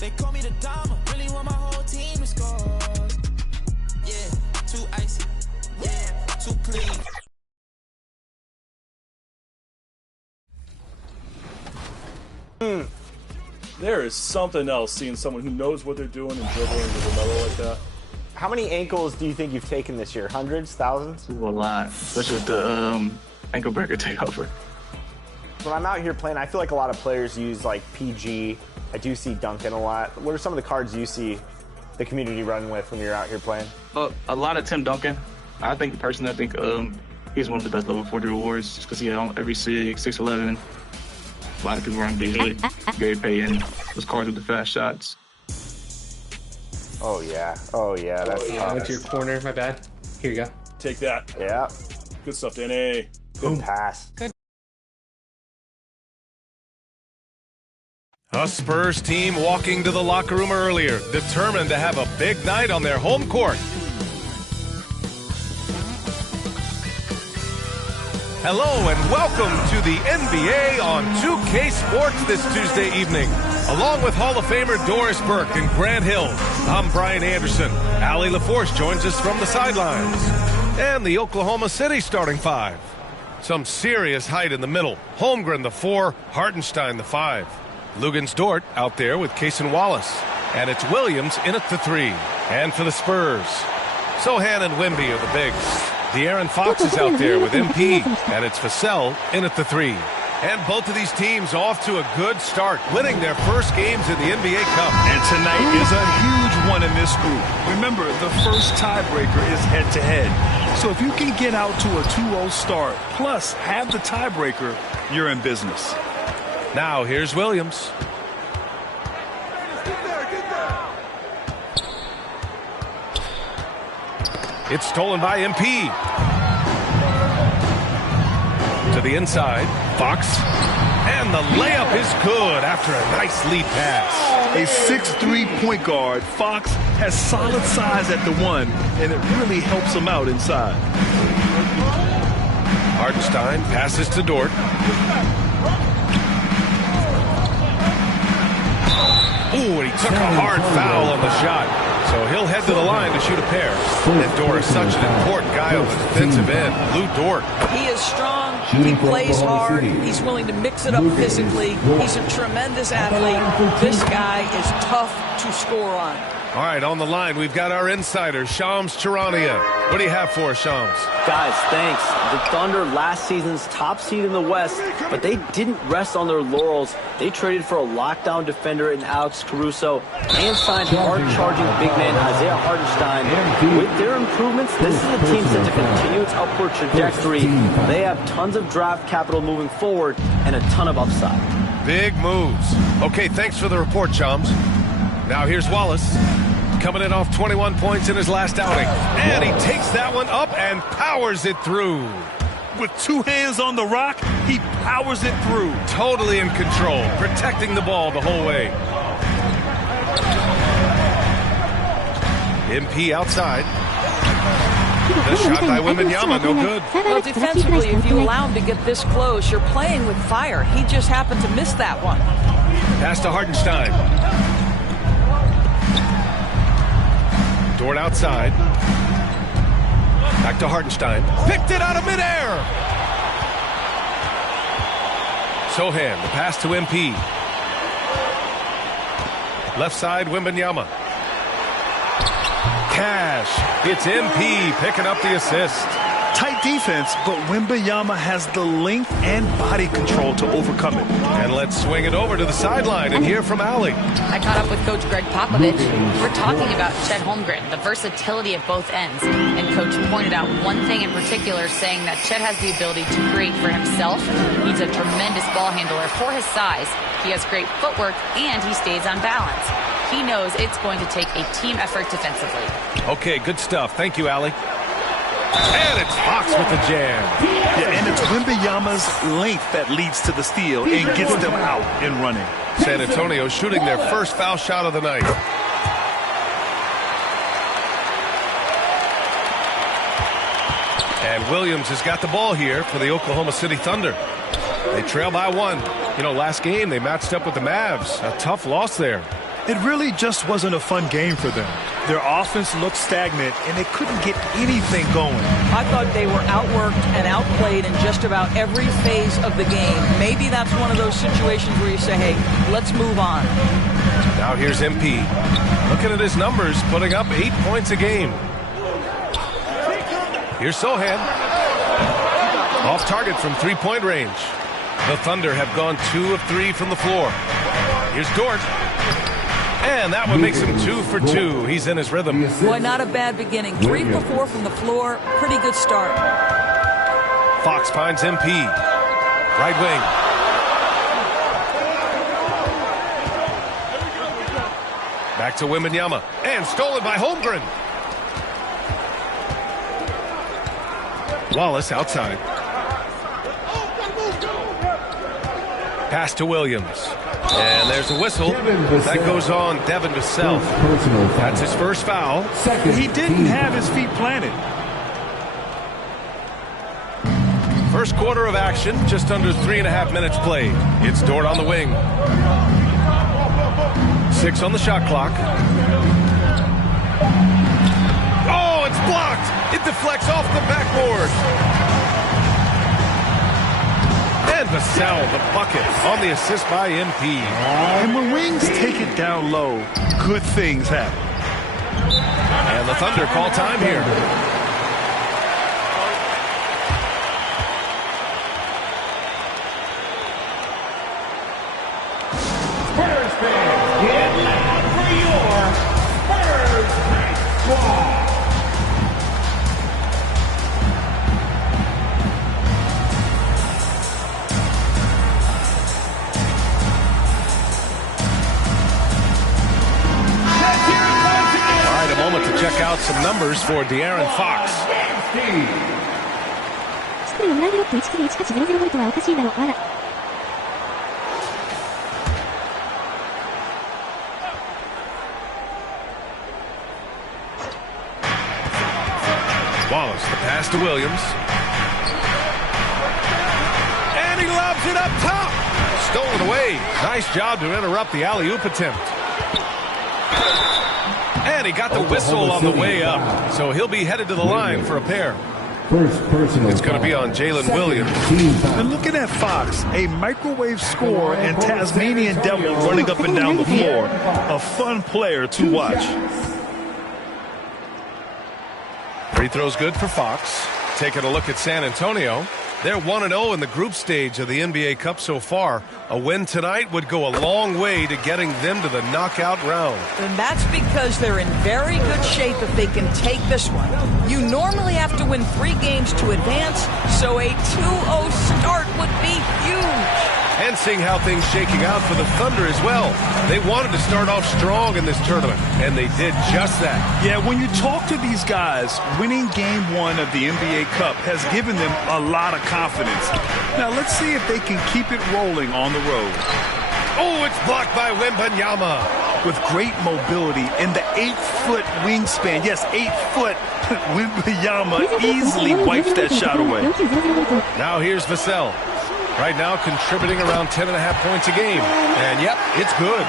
They call me the Dama, really want my whole team to score. Yeah, too icy. Yeah, too clean. There is something else seeing someone who knows what they're doing and dribbling with a level like that. How many ankles do you think you've taken this year? Hundreds? Thousands? A lot, especially with the ankle breaker takeover. When I'm out here playing, I feel like a lot of players use like PG. I do see Duncan a lot. What are some of the cards you see the community run with when you're out here playing? A lot of Tim Duncan. I think he's one of the best level 40 rewards just because he had on every 6'11". A lot of people run Beasley, Gary Payton, those cards with the fast shots. Oh yeah, that's I went to your corner, my bad. Here you go. Take that. Yeah. Good stuff, Danny. Good pass. Good. A Spurs team walking to the locker room earlier, determined to have a big night on their home court. Hello and welcome to the NBA on 2K Sports this Tuesday evening. Along with Hall of Famer Doris Burke and Grant Hill, I'm Brian Anderson. Allie LaForce joins us from the sidelines. And the Oklahoma City starting five. Some serious height in the middle. Holmgren the 4, Hartenstein the 5. Lugans Dort out there with Cason Wallace. And it's Williams in at the 3. And for the Spurs, Sohan and Wemby are the bigs. De'Aaron Fox is out there with MP, and it's Vassell in at the 3. And both of these teams off to a good start, winning their first games in the NBA Cup. And tonight is a huge one in this group. Remember, the first tiebreaker is head-to-head. So if you can get out to a 2-0 start, plus have the tiebreaker, you're in business. Now here's Williams. It's stolen by MP. To the inside, Fox. And the layup is good after a nice lead pass. A 6'3" point guard, Fox has solid size at the 1, and it really helps him out inside. Hartenstein passes to Dort. Ooh, and he took a hard foul on the shot. So he'll head to the line to shoot a pair. And Dort is such an important guy on the defensive end. Lou Dort. He is strong. He plays hard. He's willing to mix it up physically. He's a tremendous athlete. This guy is tough to score on. All right, on the line, we've got our insider, Shams Charania. What do you have for us, Shams? Guys, thanks. The Thunder last season's top seed in the West, but they didn't rest on their laurels. They traded for a lockdown defender in Alex Caruso and signed hard-charging big man Isaiah Hartenstein. With their improvements, this is a team set to continue its upward trajectory. They have tons of draft capital moving forward and a ton of upside. Big moves. Okay, thanks for the report, Shams. Now here's Wallace, coming in off 21 points in his last outing. And he takes that one up and powers it through. With 2 hands on the rock, he powers it through. Totally in control, protecting the ball the whole way. MP outside. The shot by Wembanyama, no good. Well, defensively, if you allow him to get this close, you're playing with fire. He just happened to miss that one. Pass to Hartenstein. Dort outside. Back to Hartenstein. Picked it out of midair. Sohan, the pass to MP. Left side, Wembanyama. Cash. It's MP picking up the assist. Tight defense, but Wembanyama has the length and body control to overcome it. And let's swing it over to the sideline and hear from Allie. I caught up with Coach Greg Popovich. We're talking about Chet Holmgren, the versatility at both ends. And Coach pointed out one thing in particular, saying that Chet has the ability to create for himself. He's a tremendous ball handler for his size. He has great footwork, and he stays on balance. He knows it's going to take a team effort defensively. Okay, good stuff. Thank you, Allie. And it's Fox with the jam. Yeah, and it's Wembanyama's length that leads to the steal and gets them out and running. San Antonio shooting their first foul shot of the night. And Williams has got the ball here for the Oklahoma City Thunder. They trail by 1. You know, last game they matched up with the Mavs. A tough loss there. It really just wasn't a fun game for them. Their offense looked stagnant, and they couldn't get anything going. I thought they were outworked and outplayed in just about every phase of the game. Maybe that's one of those situations where you say, hey, let's move on. Now here's MP. Looking at his numbers, putting up 8 points a game. Here's Sohan. Off target from three-point range. The Thunder have gone 2 of 3 from the floor. Here's Dort. And that one makes him 2 for 2. He's in his rhythm. Boy, not a bad beginning. 3 for 4 from the floor. Pretty good start. Fox finds MP. Right wing. Back to Wembanyama. And stolen by Holmgren. Wallace outside. Pass to Williams. And there's a whistle. That goes on Devin Vassell. That's his first foul. He didn't have his feet planted. First quarter of action, just under 3.5 minutes played. It's Dort on the wing. 6 on the shot clock. Oh, it's blocked. It deflects off the backboard. And Vassell, the bucket, on the assist by MP. And when Wings take it down low, good things happen. And the Thunder call time here. Spurs fans, get loud for your Spurs Night Squad. To check out some numbers for De'Aaron Fox. Wallace, the pass to Williams. And he lobs it up top. Stolen away. Nice job to interrupt the alley-oop attempt. And he got the whistle on the way up, so he'll be headed to the line for a pair. It's going to be on Jalen Williams. And looking at Fox, a microwave scorer and Tasmanian devil running up and down the floor. A fun player to watch. Free throw's good for Fox. Taking a look at San Antonio. They're 1-0 in the group stage of the NBA Cup so far. A win tonight would go a long way to getting them to the knockout round. And that's because they're in very good shape if they can take this one. You normally have to win 3 games to advance, so a 2-0 start would be huge. And seeing how things shaking out for the Thunder as well. They wanted to start off strong in this tournament, and they did just that. Yeah, when you talk to these guys, winning Game 1 of the NBA Cup has given them a lot of confidence. Now, let's see if they can keep it rolling on the road. Oh, it's blocked by Wembanyama. With great mobility and the 8-foot wingspan. Yes, 8 foot. Wembanyama easily wipes that shot away. Now here's Vassell. Right now contributing around 10.5 points a game. And yep, it's good.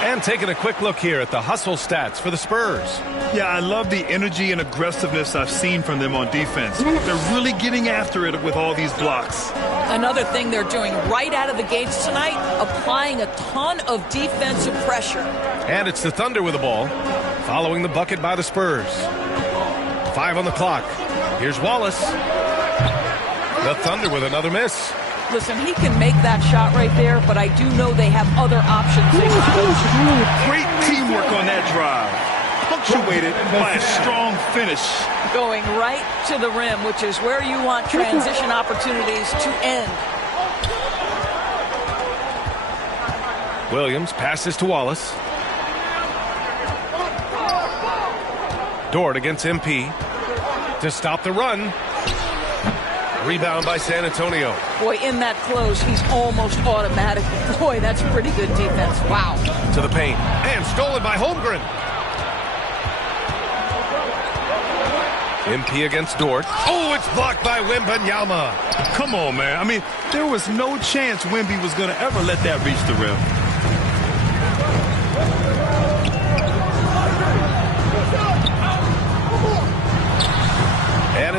And taking a quick look here at the hustle stats for the Spurs. Yeah, I love the energy and aggressiveness I've seen from them on defense. They're really getting after it with all these blocks. Another thing they're doing right out of the gates tonight, applying a ton of defensive pressure. And it's the Thunder with the ball, following the bucket by the Spurs. 5 on the clock. Here's Wallace. The Thunder with another miss. Listen, he can make that shot right there, but I do know they have other options. Great teamwork on that drive. Punctuated by a strong finish. Going right to the rim, which is where you want transition opportunities to end. Williams passes to Wallace. Dort against MP to stop the run. Rebound by San Antonio. Boy, in that close, he's almost automatic. Boy, that's pretty good defense. Wow. To the paint. And stolen by Holmgren. MP against Dort. Oh, it's blocked by Wembanyama. Come on, man. I mean, there was no chance Wemby was going to ever let that reach the rim.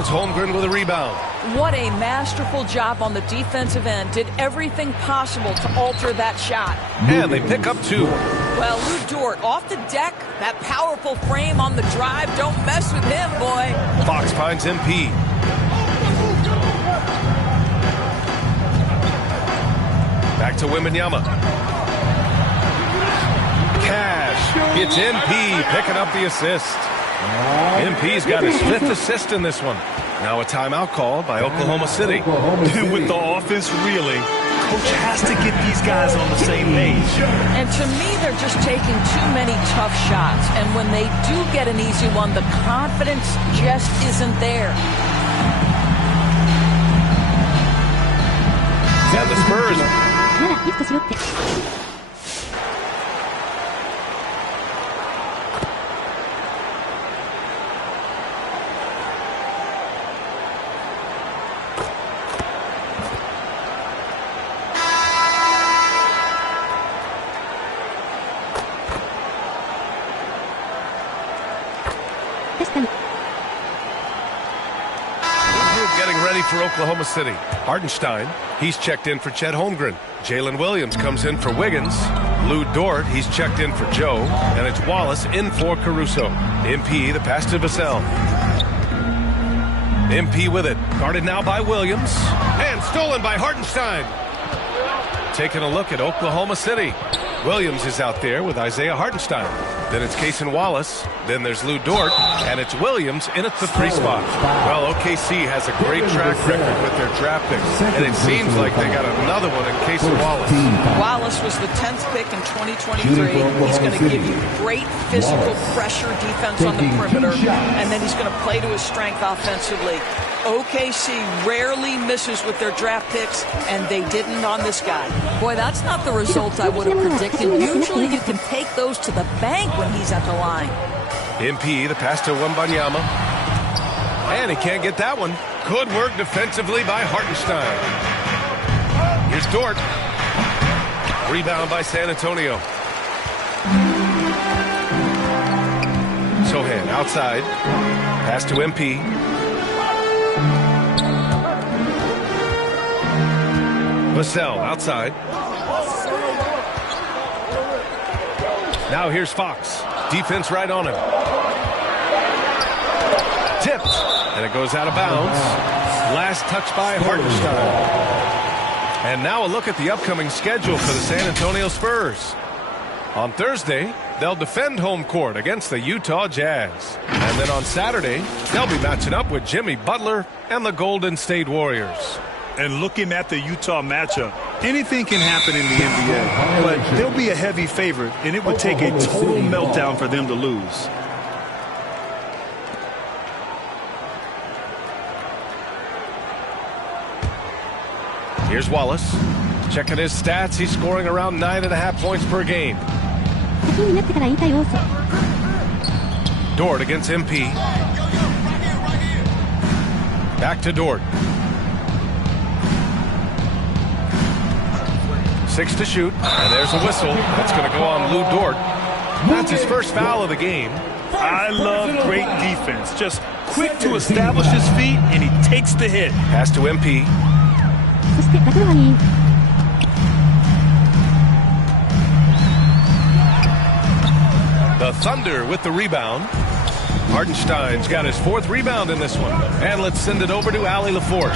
Holmgren with a rebound. What a masterful job on the defensive end. Did everything possible to alter that shot. And they pick up 2. Well, Lou Dort off the deck. That powerful frame on the drive. Don't mess with him, boy. Fox finds MP. Back to Wembanyama. Cash. It's MP picking up the assist. MP's got his 5th assist in this one. Now a timeout called by Oklahoma City. With the offense reeling, coach has to get these guys on the same page. And to me, they're just taking too many tough shots. And when they do get an easy one, the confidence just isn't there. And the Spurs. Getting ready for Oklahoma City. Hartenstein, he's checked in for Chet Holmgren. Jalen Williams comes in for Wiggins. Lou Dort, he's checked in for Joe. And it's Wallace in for Caruso. MP, the pass to Vassell. MP with it. Guarded now by Williams. And stolen by Hartenstein. Taking a look at Oklahoma City. Williams is out there with Isaiah Hartenstein. Then it's Cason Wallace. Then there's Lou Dort. And it's Williams in at the 3 spot. Well, OKC has a great track record with their draft picks. And it seems like they got another one in Cason Wallace. Wallace was the 10th pick in 2023. He's going to give you great physical pressure defense on the perimeter. And then he's going to play to his strength offensively. OKC rarely misses with their draft picks, and they didn't on this guy. Boy, that's not the result I would have predicted. Usually you can take those to the bank when he's at the line. MP, the pass to Wembanyama. And he can't get that one. Good work defensively by Hartenstein. Here's Dort. Rebound by San Antonio. Sohan outside. Pass to MP. Vassell outside. Now here's Fox. Defense right on him. Tipped. And it goes out of bounds. Last touch by Hartenstein. And now a look at the upcoming schedule for the San Antonio Spurs. On Thursday, they'll defend home court against the Utah Jazz. And then on Saturday, they'll be matching up with Jimmy Butler and the Golden State Warriors. And looking at the Utah matchup, anything can happen in the NBA, but they'll be a heavy favorite, and it would take a total meltdown for them to lose. Here's Wallace. Checking his stats, he's scoring around 9.5 points per game. Dort against MP. Back to Dort. 6 to shoot, and there's a whistle. That's going to go on Lou Dort. That's his first foul of the game. I love great defense. Just quick to establish his feet, and he takes the hit. Pass to MP. The Thunder with the rebound. Hartenstein's got his 4th rebound in this one. And let's send it over to Allie LaForce.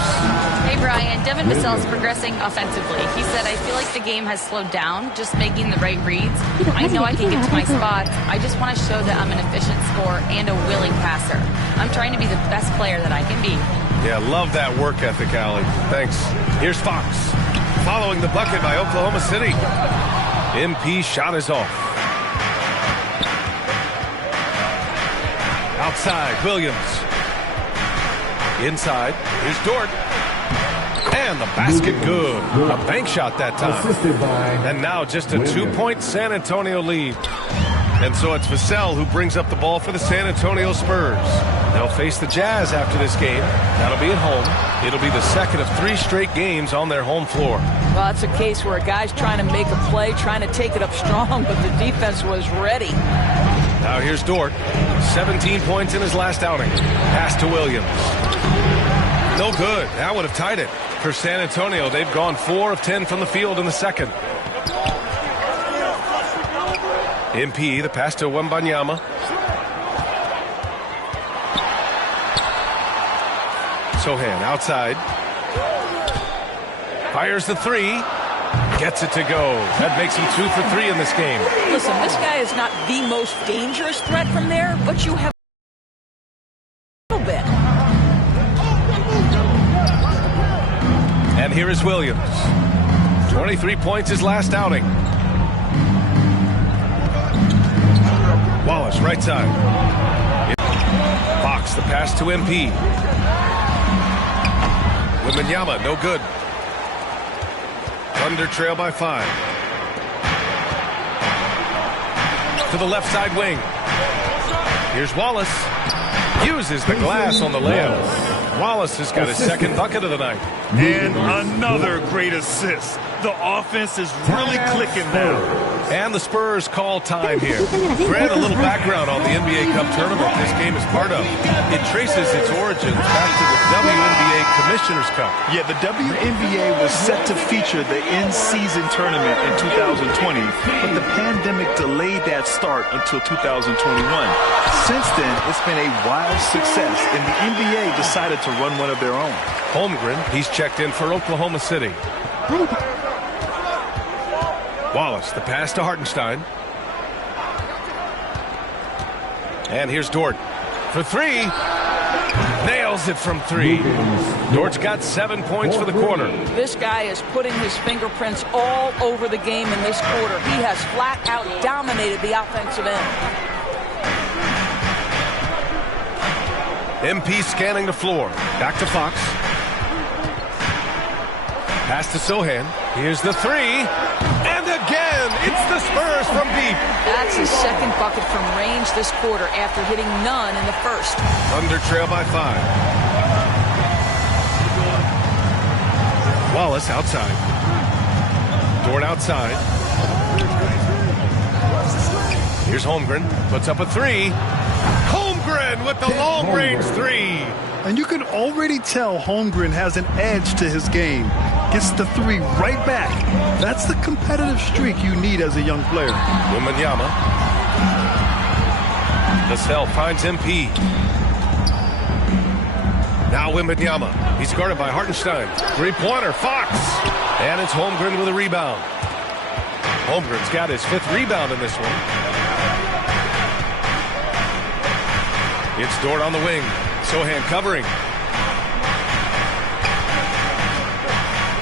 Hey, Brian. Devin Vassell's progressing offensively. He said, I feel like the game has slowed down, just making the right reads. I know I can get to my spots. I just want to show that I'm an efficient scorer and a willing passer. I'm trying to be the best player that I can be. Yeah, love that work ethic, Allie. Thanks. Here's Fox. Following the bucket by Oklahoma City. MP shot is off. Outside, Williams. Inside, here's Dort. And the basket good. A bank shot that time. And now just a 2-point San Antonio lead. And so it's Vassell who brings up the ball for the San Antonio Spurs. They'll face the Jazz after this game. That'll be at home. It'll be the second of 3 straight games on their home floor. Well, it's a case where a guy's trying to make a play, trying to take it up strong, but the defense was ready. Now here's Dort. 17 points in his last outing. Pass to Williams. No good. That would have tied it. For San Antonio, they've gone 4 of 10 from the field in the second. MP, the pass to Wembanyama. Sohan outside. Fires the three. Gets it to go. That makes him 2 for 3 in this game. Listen, this guy is not the most dangerous threat from there, but you have a little bit. And here is Williams. 23 points his last outing. Wallace, right side. Fox, the pass to MP. Wembanyama, no good. Thunder trail by 5. To the left side wing. Here's Wallace. Uses the glass on the layup. Wallace has got his second bucket of the night. And another great assist. The offense is really clicking now. And the Spurs call time here. Grant, a little background on the NBA Cup tournament this game is part of. It traces its origins back to the WNBA Commissioner's Cup. Yeah, the WNBA was set to feature the in-season tournament in 2020, but the pandemic delayed that start until 2021. Since then, it's been a wild success, and the NBA decided to run one of their own. Holmgren, he's checked in for Oklahoma City. Wallace, the pass to Hartenstein. And here's Dort for 3. Nails it from 3. Dort's got 7 points for the quarter. This guy is putting his fingerprints all over the game in this quarter. He has flat out dominated the offensive end. MP scanning the floor. Back to Fox. Pass to Sohan. Here's the 3. And again, it's the Spurs from deep. That's his second bucket from range this quarter after hitting none in the first. Thunder trail by 5. Wallace outside. Dort outside. Here's Holmgren. Puts up a 3. Holmgren with the long-range 3. And you can already tell Holmgren has an edge to his game. Gets the 3 right back. That's the competitive streak you need as a young player. Wembanyama. Vassell finds MP. Now Wembanyama. He's guarded by Hartenstein. 3-pointer, Fox. And it's Holmgren with a rebound. Holmgren's got his 5th rebound in this one. It's Dort on the wing. Sohan covering.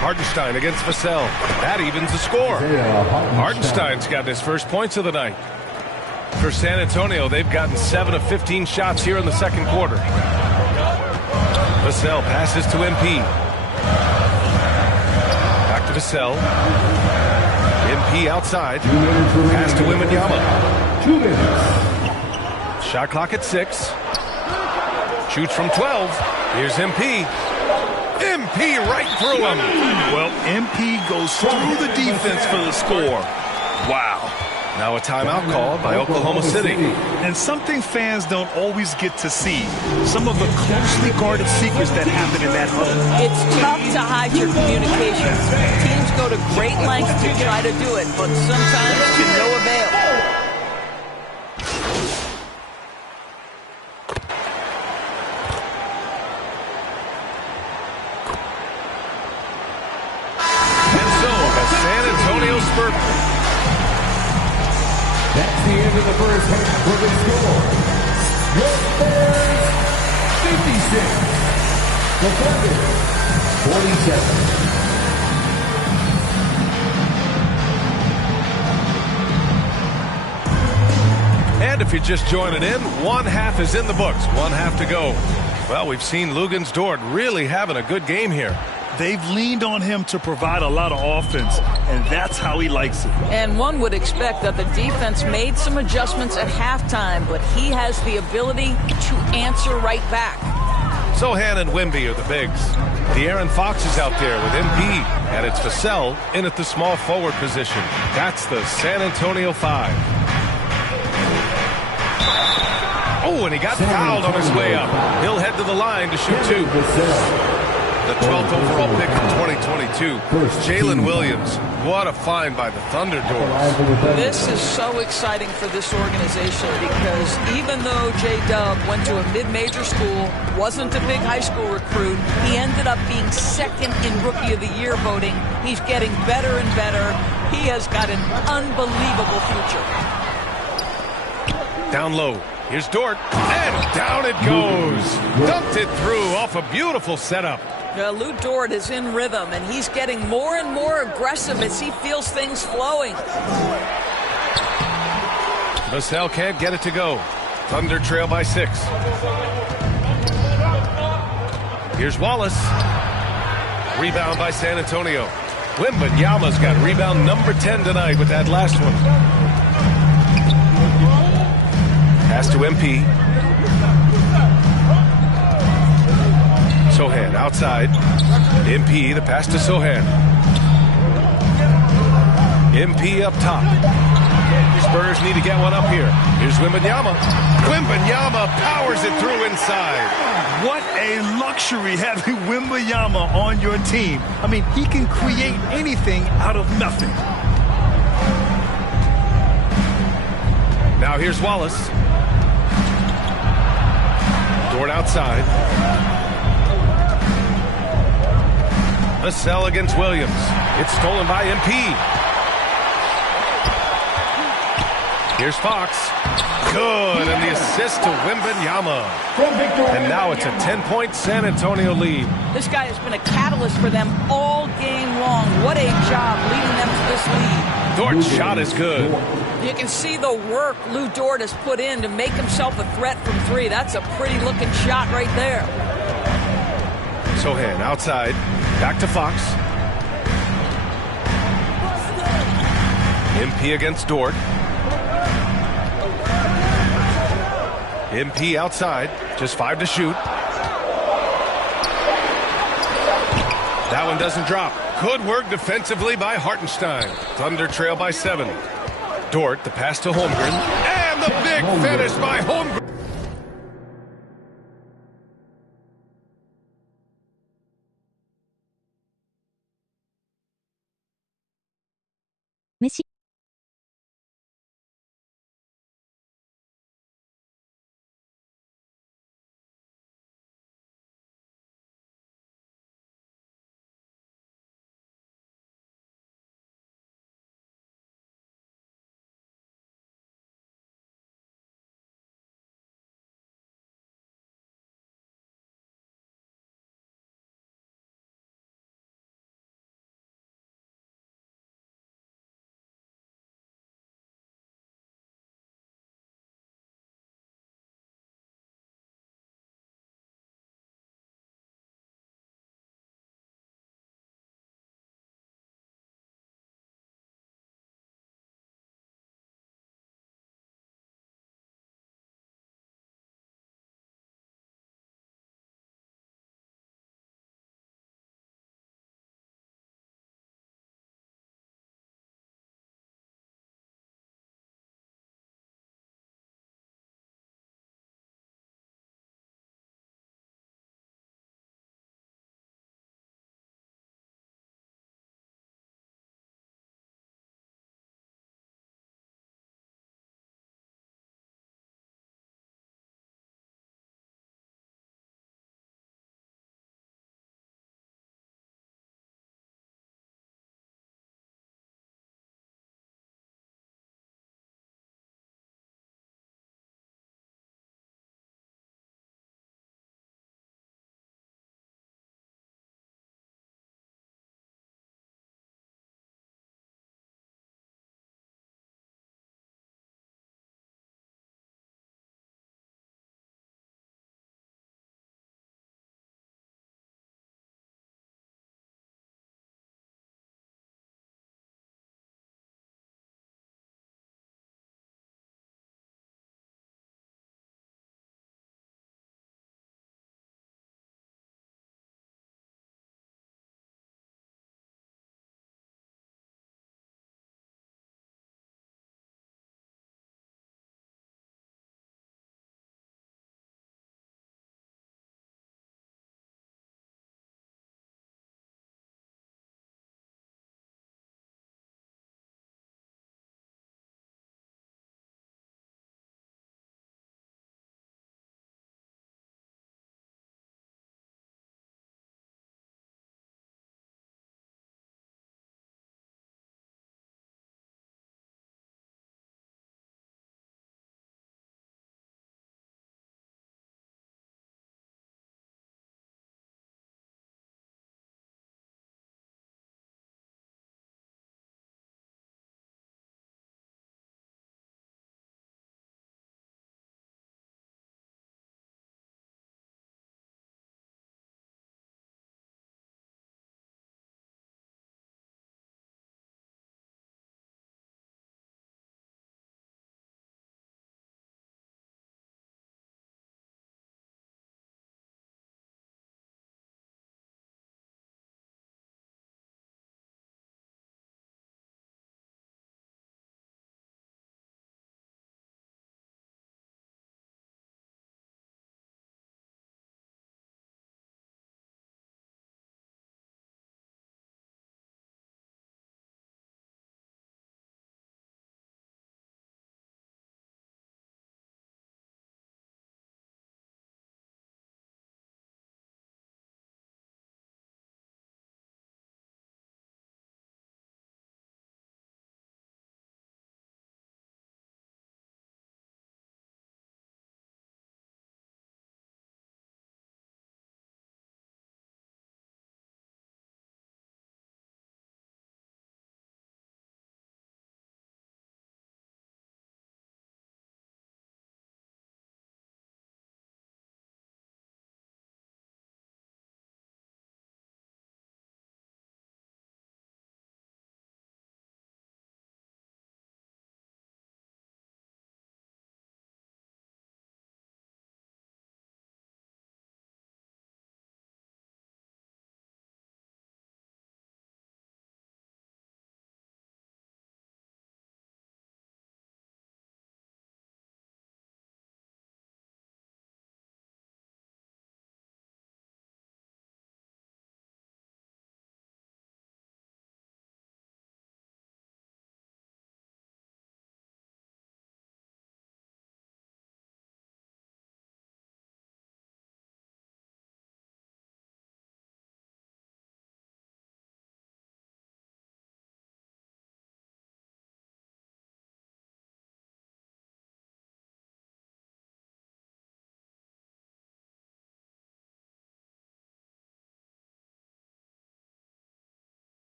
Hartenstein against Vassell. That evens the score. Hartenstein's gotten his first points of the night. For San Antonio, they've gotten 7 of 15 shots here in the second quarter. Vassell passes to MP. Back to Vassell. MP outside. Pass to Wembanyama. Shot clock at 6. Shoots from 12. Here's MP. MP right through him. Well, MP goes through the defense for the score. Wow. Now a timeout called by Oklahoma City. And something fans don't always get to see. Some of the closely guarded secrets that happen in that huddle. It's tough to hide your communication. Teams go to great lengths to try to do it, but sometimes to no avail. That's the end of the first half for the score. Your Spurs, 56. The Thunder, 47. And if you're just joining in, one half is in the books. One half to go. Well, we've seen Luguentz Dort really having a good game here. They've leaned on him to provide a lot of offense, and that's how he likes it. And one would expect that the defense made some adjustments at halftime, but he has the ability to answer right back. Sohan and Wemby are the bigs. De'Aaron Fox is out there with MP, and it's Vassell in at the small forward position. That's the San Antonio 5. Oh, and he got fouled on his way up. He'll head to the line to shoot 2. the 12th overall pick in 2022. Jalen Williams. What a find by the Thunder Doors. This is so exciting for this organization because even though J-Dub went to a mid-major school, wasn't a big high school recruit, he ended up being second in Rookie of the Year voting. He's getting better and better. He has got an unbelievable future. Down low. Here's Dort, and down it goes. Dumped it through off a beautiful setup. Lou Dort is in rhythm, and he's getting more and more aggressive as he feels things flowing. Vassell can't get it to go. Thunder trail by 6. Here's Wallace. Rebound by San Antonio. Wembanyama's got rebound number 10 tonight with that last one. Pass to MP. Sohan outside. MP, the pass to Sohan. MP up top. Spurs need to get one up here. Here's Wembanyama. Wembanyama powers it through inside. What a luxury having Wembanyama on your team. I mean, he can create anything out of nothing. Now here's Wallace. Dort outside. Vassell against Williams. It's stolen by MP. Here's Fox. Good, and the assist to Wembanyama. And now it's a 10-point San Antonio lead. This guy has been a catalyst for them all game long. What a job leading them to this lead. Dort's shot is good. You can see the work Lou Dort has put in to make himself a threat from 3. That's a pretty looking shot right there. Sohan outside. Back to Fox. MP against Dort. MP outside. Just 5 to shoot. That one doesn't drop. Good work defensively by Hartenstein. Thunder trail by 7. Dort, the pass to Holmgren. And the big finish by Holmgren. Messi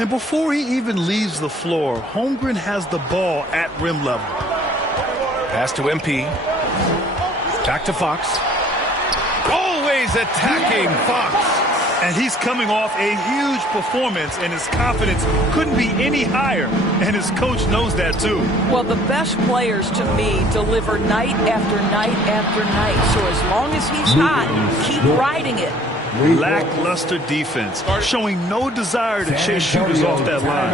And before he even leaves the floor, Holmgren has the ball at rim level. Pass to MP. Back to Fox. Always attacking Fox. And he's coming off a huge performance, and his confidence couldn't be any higher. And his coach knows that, too. Well, the best players, to me, deliver night after night after night. So as long as he's hot, keep riding it. Lackluster defense, showing no desire to chase shooters off that line.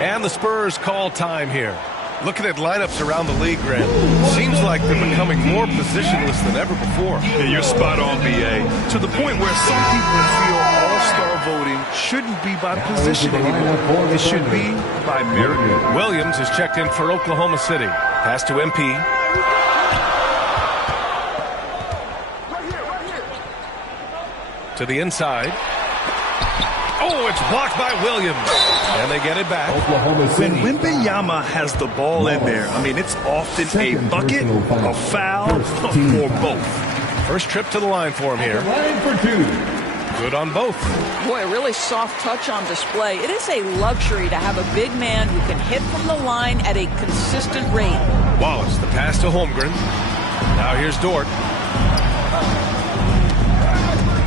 And the Spurs call time here. Looking at lineups around the league, Grant, seems like they're becoming more positionless than ever before. Yeah, you're spot on, BA. To the point where some people feel all-star voting shouldn't be by position anymore. It should be by merit. Williams is checked in for Oklahoma City. Pass to MP. To the inside. Oh, it's blocked by Williams. And they get it back. When Wembanyama has the ball in there, I mean, it's often a bucket, a foul, or both. First trip to the line for him here. Line for two. Good on both. Boy, a really soft touch on display. It is a luxury to have a big man who can hit from the line at a consistent rate. Wallace, the pass to Holmgren. Now here's Dort.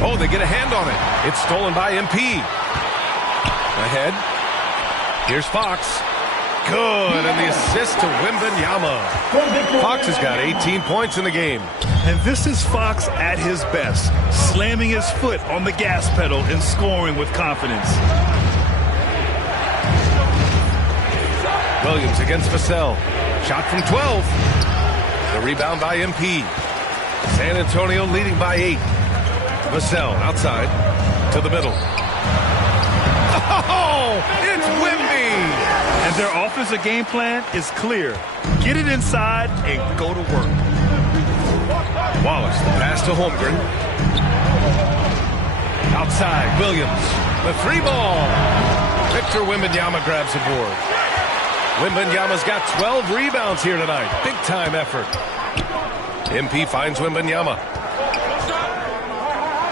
Oh, they get a hand on it. It's stolen by MP. Ahead. Here's Fox. Good, and the assist to Wembanyama. Fox has got 18 points in the game. And this is Fox at his best, slamming his foot on the gas pedal and scoring with confidence. Williams against Vassell. Shot from 12. The rebound by MP. San Antonio leading by 8. Vassell outside to the middle. Oh, it's Wemby! And their offensive game plan is clear. Get it inside and go to work. Wallace, the pass to Holmgren. Outside, Williams. The three ball. Victor Wembanyama grabs the board. Wembanyama's got 12 rebounds here tonight. Big time effort. MP finds Wembanyama.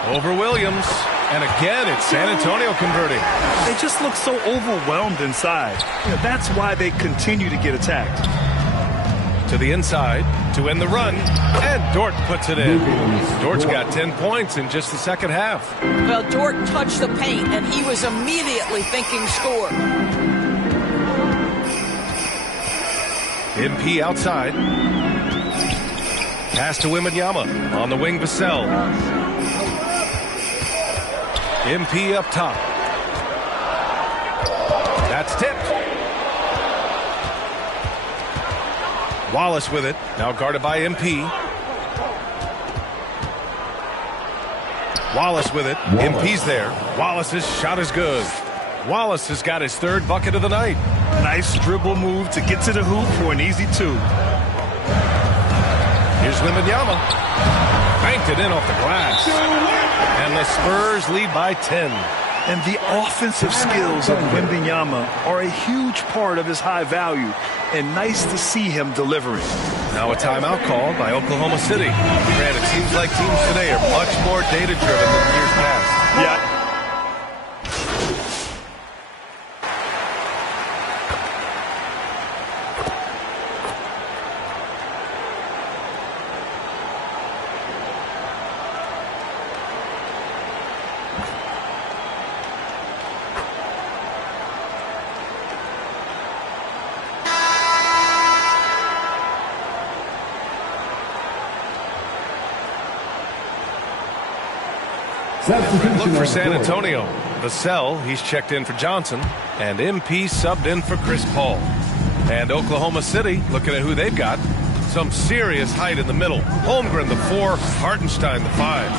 Over Williams. And again, it's San Antonio converting. They just look so overwhelmed inside. That's why they continue to get attacked. To the inside to end the run. And Dort puts it in. Dort's got 10 points in just the second half. Well, Dort touched the paint, and he was immediately thinking score. MP outside. Pass to Wembanyama. On the wing, Vassell. MP up top. That's tipped. Wallace with it. Now guarded by MP. Wallace with it. MP's there. Wallace's shot is good. Wallace has got his third bucket of the night. Nice dribble move to get to the hoop for an easy two. Here's Wembanyama. Banked it in off the glass. And the Spurs lead by 10. And the offensive skills of Wembanyama are a huge part of his high value. And nice to see him delivering. Now a timeout called by Oklahoma City. Grant, it seems like teams today are much more data-driven than years past. Yeah. Look for San Antonio. Vassell, he's checked in for Johnson. And MP subbed in for Chris Paul. And Oklahoma City, looking at who they've got. Some serious height in the middle. Holmgren, the 4. Hartenstein, the 5.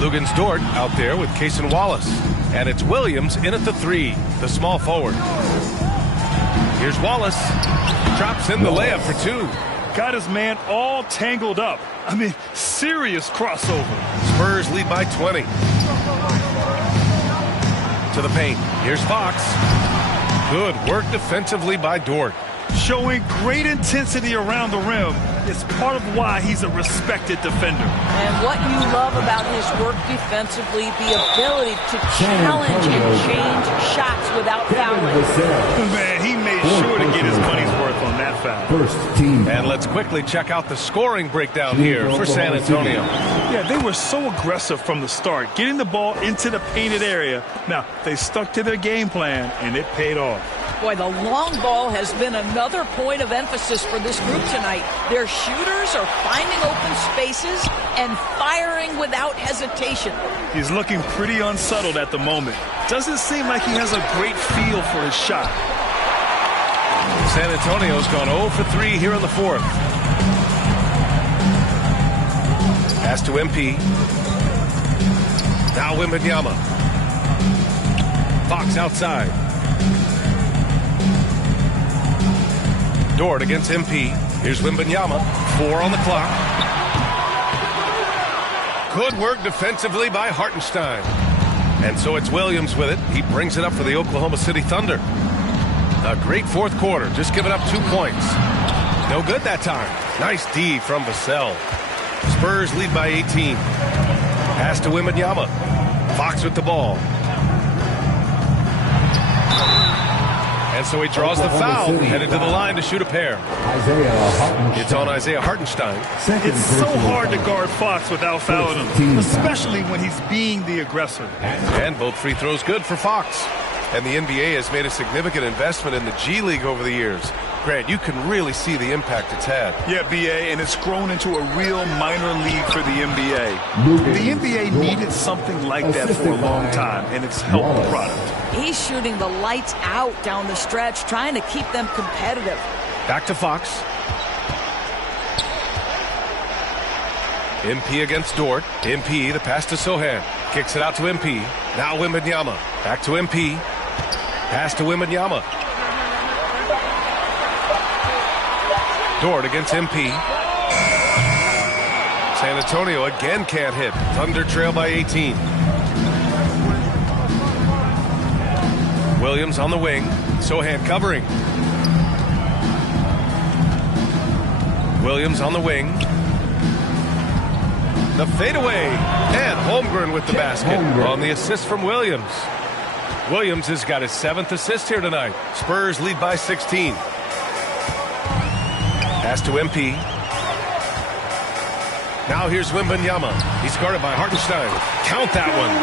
Lugans Dort out there with Cason Wallace. And it's Williams in at the 3, the small forward. Here's Wallace. Drops in the layup for 2. Got his man all tangled up. I mean, serious crossover. Spurs lead by 20. To the paint. Here's Fox. Good work defensively by Dort. Showing great intensity around the rim is part of why he's a respected defender. And what you love about his work defensively, the ability to challenge and change shots without fouling. Man, he made sure to get his money's worth on that foul. First team. And let's quickly check out the scoring breakdown here for San Antonio. Yeah, they were so aggressive from the start, getting the ball into the painted area. Now, they stuck to their game plan, and it paid off. Boy, the long ball has been another point of emphasis for this group tonight. Their shooters are finding open spaces and firing without hesitation. He's looking pretty unsettled at the moment. Doesn't seem like he has a great feel for his shot. San Antonio's gone 0 for 3 here in the fourth. Pass to MP. Now Wembanyama. Fox outside. Dort against MP. Here's Wembanyama. 4 on the clock. Good work defensively by Hartenstein. And so it's Williams with it. He brings it up for the Oklahoma City Thunder. A great fourth quarter. Just giving up 2 points. No good that time. Nice D from Vassell. Spurs lead by 18. Pass to Wembanyama. Fox with the ball. And so he draws the foul, headed to the line to shoot a pair. It's on Isaiah Hartenstein. It's so hard to guard Fox without fouling him, especially when he's being the aggressor. And both free throws good for Fox. And the NBA has made a significant investment in the G League over the years. Grant, you can really see the impact it's had. Yeah, BA, and it's grown into a real minor league for the NBA. The NBA needed something like that for a long time, and it's helped the product. He's shooting the lights out down the stretch, trying to keep them competitive. Back to Fox. MP against Dort. MP, the pass to Sohan. Kicks it out to MP. Now Wembanyama. Back to MP. Pass to Wembanyama. Dort against MP. San Antonio again can't hit. Thunder trail by 18. Williams on the wing. Sohan covering. Williams on the wing. The fadeaway. And Holmgren with the basket on the assist from Williams. Williams has got his 7th assist here tonight. Spurs lead by 16. Pass to MP. Now here's Wembanyama. He's guarded by Hartenstein. Count that one.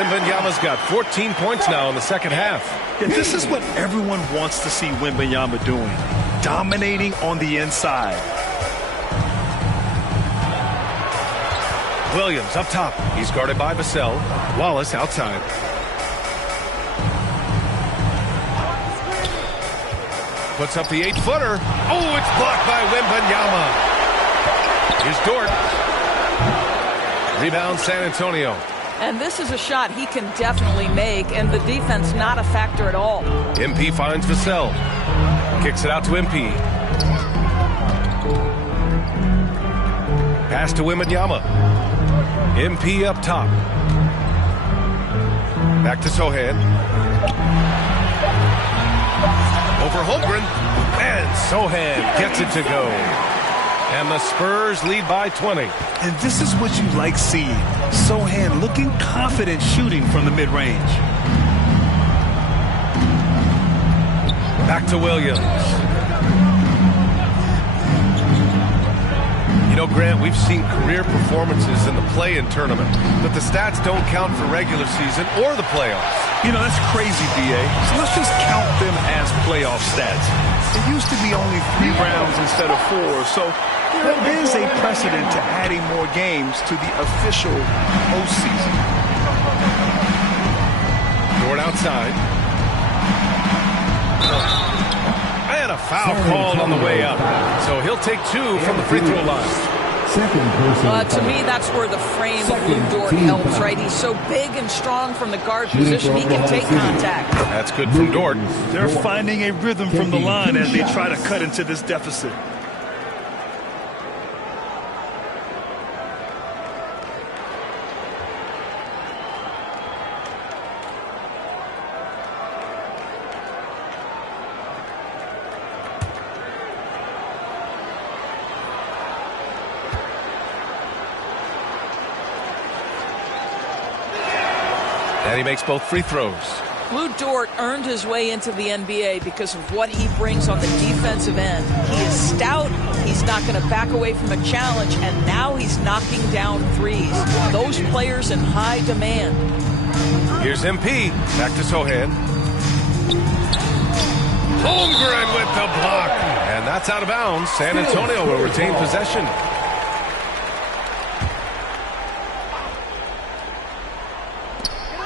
Wembanyama's got 14 points now in the second half. Yeah, this is what everyone wants to see Wembanyama doing. Dominating on the inside. Williams up top. He's guarded by Vassell. Wallace outside. Puts up the 8-footer. Oh, it's blocked by Wembanyama. Here's Dort. Rebound San Antonio. And this is a shot he can definitely make, and the defense not a factor at all. MP finds Vassell. Kicks it out to MP. Pass to Wembanyama. MP up top. Back to Sohan. Over Holmgren. And Sohan gets it to go. And the Spurs lead by 20. And this is what you like seeing. Sohan looking confident shooting from the mid-range. Back to Williams. You know, Grant, we've seen career performances in the play-in tournament, but the stats don't count for regular season or the playoffs. You know, that's crazy, BA. So let's just count them as playoff stats. It used to be only 3 rounds instead of 4, so there is a precedent to adding more games to the official postseason. Dort outside. And a foul called on the way up. So he'll take 2 from the free throw line. To me, that's where the frame of Lou Dort helps, right? He's so big and strong from the guard position, he can take contact. That's good from Dort. They're finding a rhythm from the line as they try to cut into this deficit. And he makes both free throws. Lou Dort earned his way into the NBA because of what he brings on the defensive end. He is stout, he's not going to back away from a challenge, and now he's knocking down threes. Those players in high demand. Here's MP, back to Sohan. Holmgren with the block, and that's out of bounds. San Antonio will retain possession.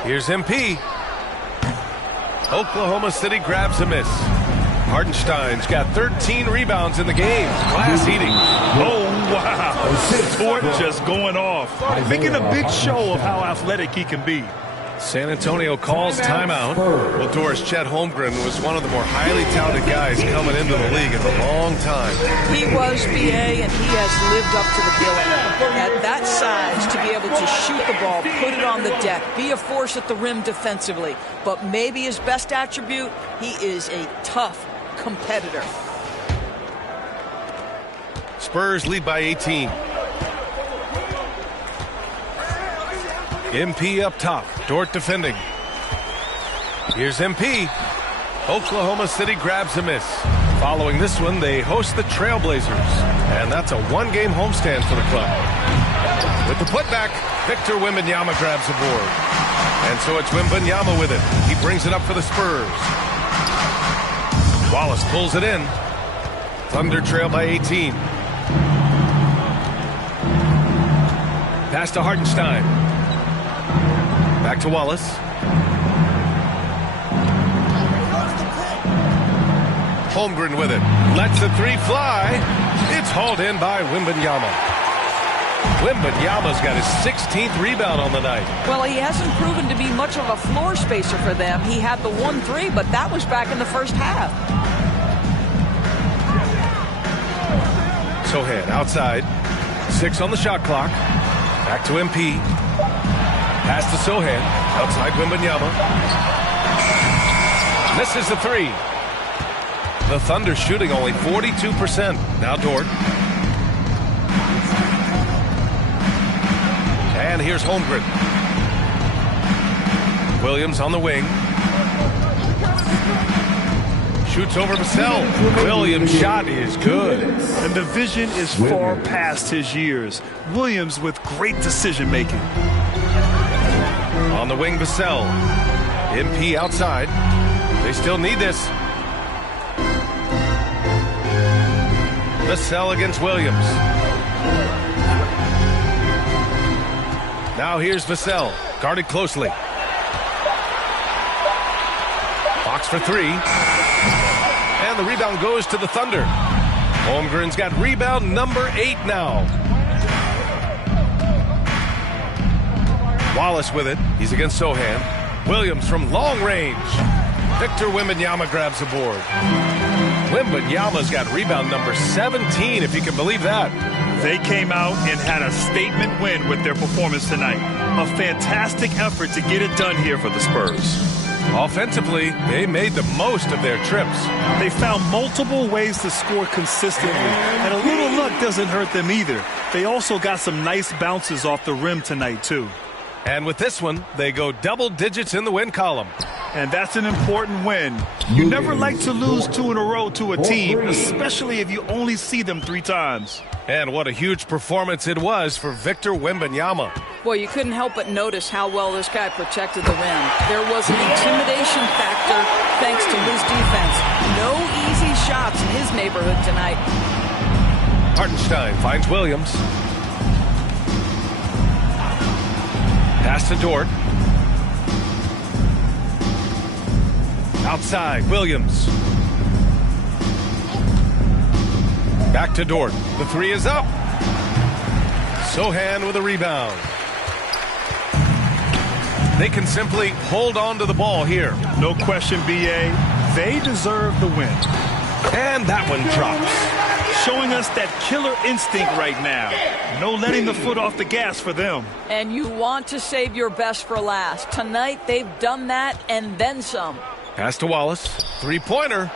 Here's MP. Oklahoma City grabs a miss. Hardenstein's got 13 rebounds in the game. Glass eating. Oh, wow. Dort just going off. Making a big show of how athletic he can be. San Antonio calls timeout. Well, Doris, Chet Holmgren was one of the more highly touted guys coming into the league in a long time. He was, BA, and he has lived up to the billing. At that size, to be able to shoot the ball, put it on the deck, be a force at the rim defensively. But maybe his best attribute, he is a tough competitor. Spurs lead by 18. MP up top. Dort defending. Here's MP. Oklahoma City grabs a miss. Following this one, they host the Trailblazers. And that's a one-game homestand for the club. With the putback, Victor Wembanyama grabs the board. And so it's Wembanyama with it. He brings it up for the Spurs. Wallace pulls it in. Thunder trail by 18. Pass to Hardenstein. Back to Wallace. Holmgren with it. Lets the three fly. It's hauled in by Wembanyama. Wembanyama's got his 16th rebound on the night. Well, he hasn't proven to be much of a floor spacer for them. He had the 1-3, but that was back in the first half. Sohan outside. 6 on the shot clock. Back to MP. Pass to Sohan. Outside Wembanyama. Misses the three. The Thunder shooting only 42%. Now Dort. And here's Holmgren. Williams on the wing. Shoots over Vassell. Williams' shot is good. And the vision is far past his years. Williams with great decision making. On the wing, Vassell. MP outside. They still need this. Vassell against Williams. Now here's Vassell. Guarded closely. Box for three. And the rebound goes to the Thunder. Holmgren's got rebound number 8 now. Wallace with it. He's against Sohan. Williams from long range. Victor Wembanyama grabs the board. Wembanyama's got rebound number 17, if you can believe that. They came out and had a statement win with their performance tonight. A fantastic effort to get it done here for the Spurs. Offensively, they made the most of their trips. They found multiple ways to score consistently, and a little luck doesn't hurt them either. They also got some nice bounces off the rim tonight, too. And with this one, they go double digits in the win column. And that's an important win. You never like to lose 2 in a row to a team, especially if you only see them 3 times. And what a huge performance it was for Victor Wembanyama. Boy, you couldn't help but notice how well this guy protected the rim. There was an intimidation factor thanks to his defense. No easy shots in his neighborhood tonight. Hartenstein finds Williams. Pass to Dort. Outside, Williams. Back to Dort. The three is up. Sohan with a rebound. They can simply hold on to the ball here. No question, BA. They deserve the win. And that one drops. Showing us that killer instinct right now. No letting the foot off the gas for them. And you want to save your best for last. Tonight, they've done that and then some. Pass to Wallace. Three-pointer.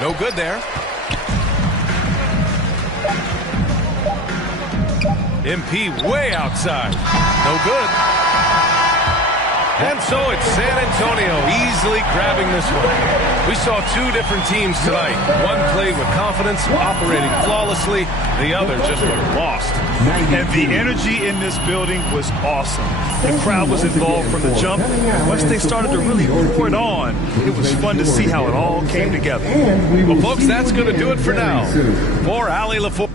No good there. MP way outside. No good. And so it's San Antonio easily grabbing this one. We saw two different teams tonight. One played with confidence, operating flawlessly. The other just looked lost. And the energy in this building was awesome. The crowd was involved from the jump. Once they started to really pour it on, it was fun to see how it all came together. Well, folks, that's going to do it for now. For Ali LaForge.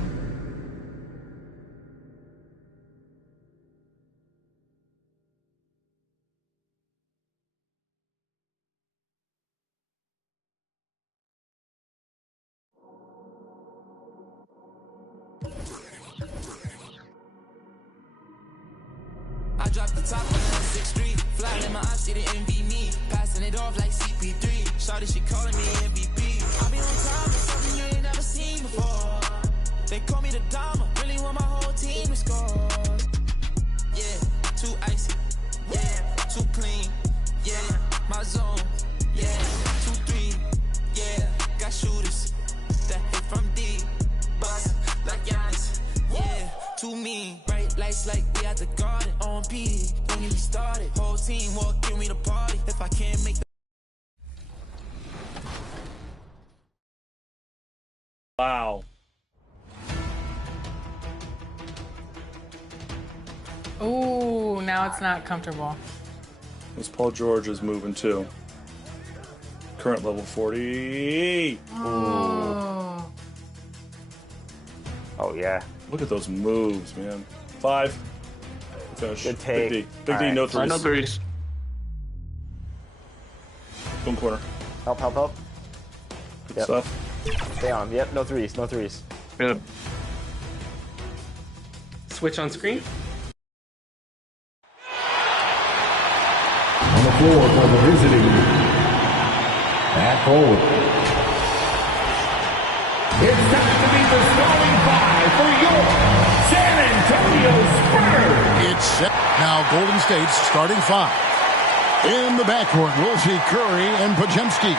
I dropped the top on 6th Street. Flying in my eyes, see the envy me. Passing it off like CP3. Shawty, she calling me MVP. I be on time with something you ain't never seen before. They call me the Dama. Really want my whole team to score. Yeah, too icy. Yeah, too clean. Yeah, my zone. Yeah, 2-3. Yeah, got shooters that hit from deep. Bust like Giannis. Yeah, too mean. Bright lights like we at the garden. On P, when we started. Whole team walking me the party. If I can't make the Wow. Ooh, now it's not comfortable. This Paul George is moving too. Current level 40. Oh. Oh, yeah. Look at those moves, man. 5. Finish. Good take. Big D. Big All D, right. no threes. No threes. Boom corner. Help, help, help. Good stuff. Stay on. Yep, no threes, no threes. Yep. Switch on screen. On the floor for the visiting at forward. It's time to meet the starting five for your San Antonio Spurs. It's set. Now Golden State's starting five. In the backcourt, we'll see Curry and Podziemski.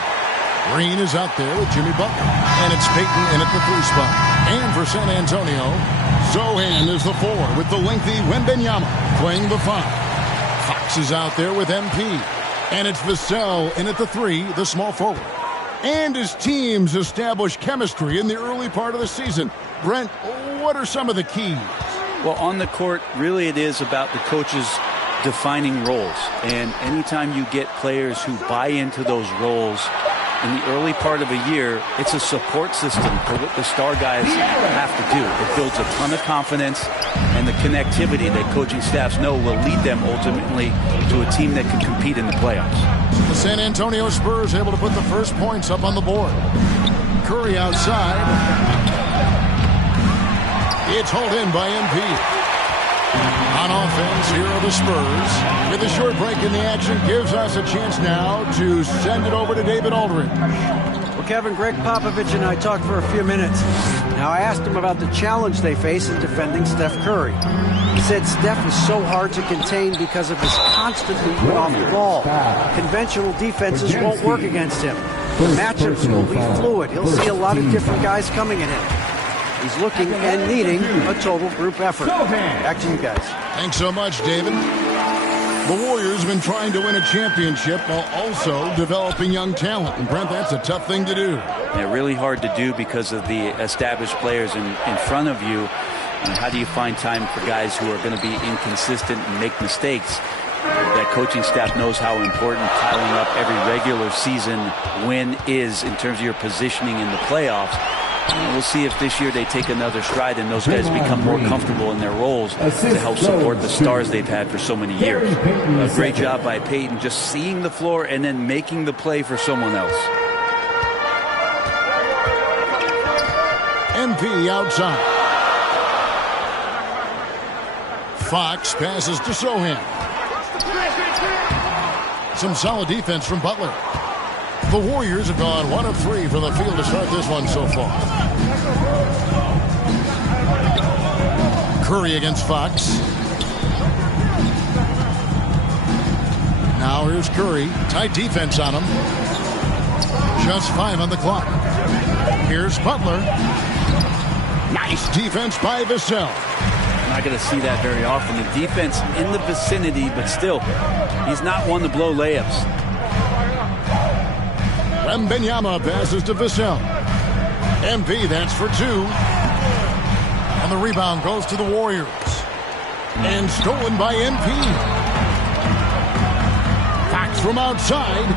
Green is out there with Jimmy Butler. And it's Payton in at the 3 spot. And for San Antonio, Zohan is the 4 with the lengthy Wembanyama playing the 5. Fox is out there with MP. And it's Vassell in at the 3, the small forward. And his teams establish chemistry in the early part of the season. Brent, what are some of the keys? Well, on the court, really it is about the coaches defining roles. And anytime you get players who buy into those roles in the early part of a year, it's a support system for what the star guys have to do. It builds a ton of confidence and the connectivity that coaching staffs know will lead them ultimately to a team that can compete in the playoffs. The San Antonio Spurs able to put the first points up on the board. Curry outside. It's hauled in by MP. On offense, here are the Spurs. With a short break in the action, gives us a chance now to send it over to David Aldridge. Well, Kevin, Greg Popovich and I talked for a few minutes. Now, I asked him about the challenge they face in defending Steph Curry. He said Steph is so hard to contain because of his constant movement off the ball. Conventional defenses won't work against him. The matchups will be fluid. He'll see a lot of different guys coming at him. He's looking and needing a total group effort. Back to you guys. Thanks so much, David. The Warriors have been trying to win a championship while also developing young talent. And Brent, that's a tough thing to do. Yeah, really hard to do because of the established players in front of you. And how do you find time for guys who are going to be inconsistent and make mistakes? That coaching staff knows how important piling up every regular season win is in terms of your positioning in the playoffs. And we'll see if this year they take another stride and those guys become more comfortable in their roles to help support the stars they've had for so many years. A great job by Payton, just seeing the floor and then making the play for someone else. MP outside. Fox passes to Sohan. Some solid defense from Butler. The Warriors have gone 1 of 3 from the field to start this one so far. Curry against Fox. Now here's Curry. Tight defense on him. Just 5 on the clock. Here's Butler. Nice defense by Vassell. Not going to see that very often. The defense in the vicinity, but still, he's not one to blow layups. Wembanyama passes to Vassell. MP, that's for 2. And the rebound goes to the Warriors. And stolen by MP. Fox from outside.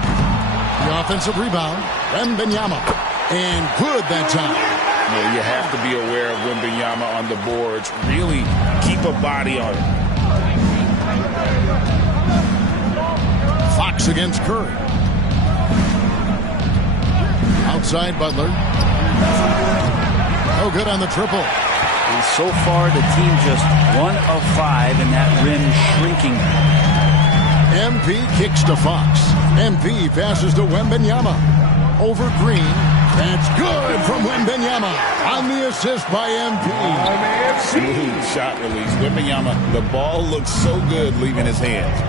The offensive rebound. Wembanyama. And good that time. Yeah, you have to be aware of Wembanyama on the boards. Really keep a body on it. Fox against Curry. Outside Butler. No good on the triple. And so far, the team just 1 of 5, and that rim shrinking. MP kicks to Fox. MP passes to Wembanyama. Over Green. That's good from Wembanyama on the assist by MP. Smooth shot release. Wembanyama, the ball looks so good leaving his hands.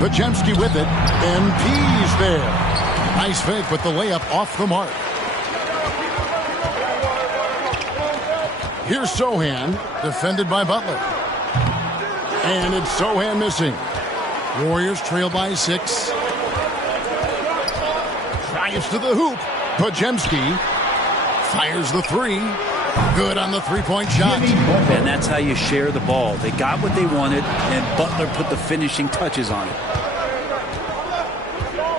Podziemski with it. MP's there. Nice fake, but the layup off the mark. Here's Sohan, defended by Butler. And it's Sohan missing. Warriors trail by 6. Drives to the hoop. Podziemski fires the 3. Good on the three-point shot. And that's how you share the ball. They got what they wanted, and Butler put the finishing touches on it.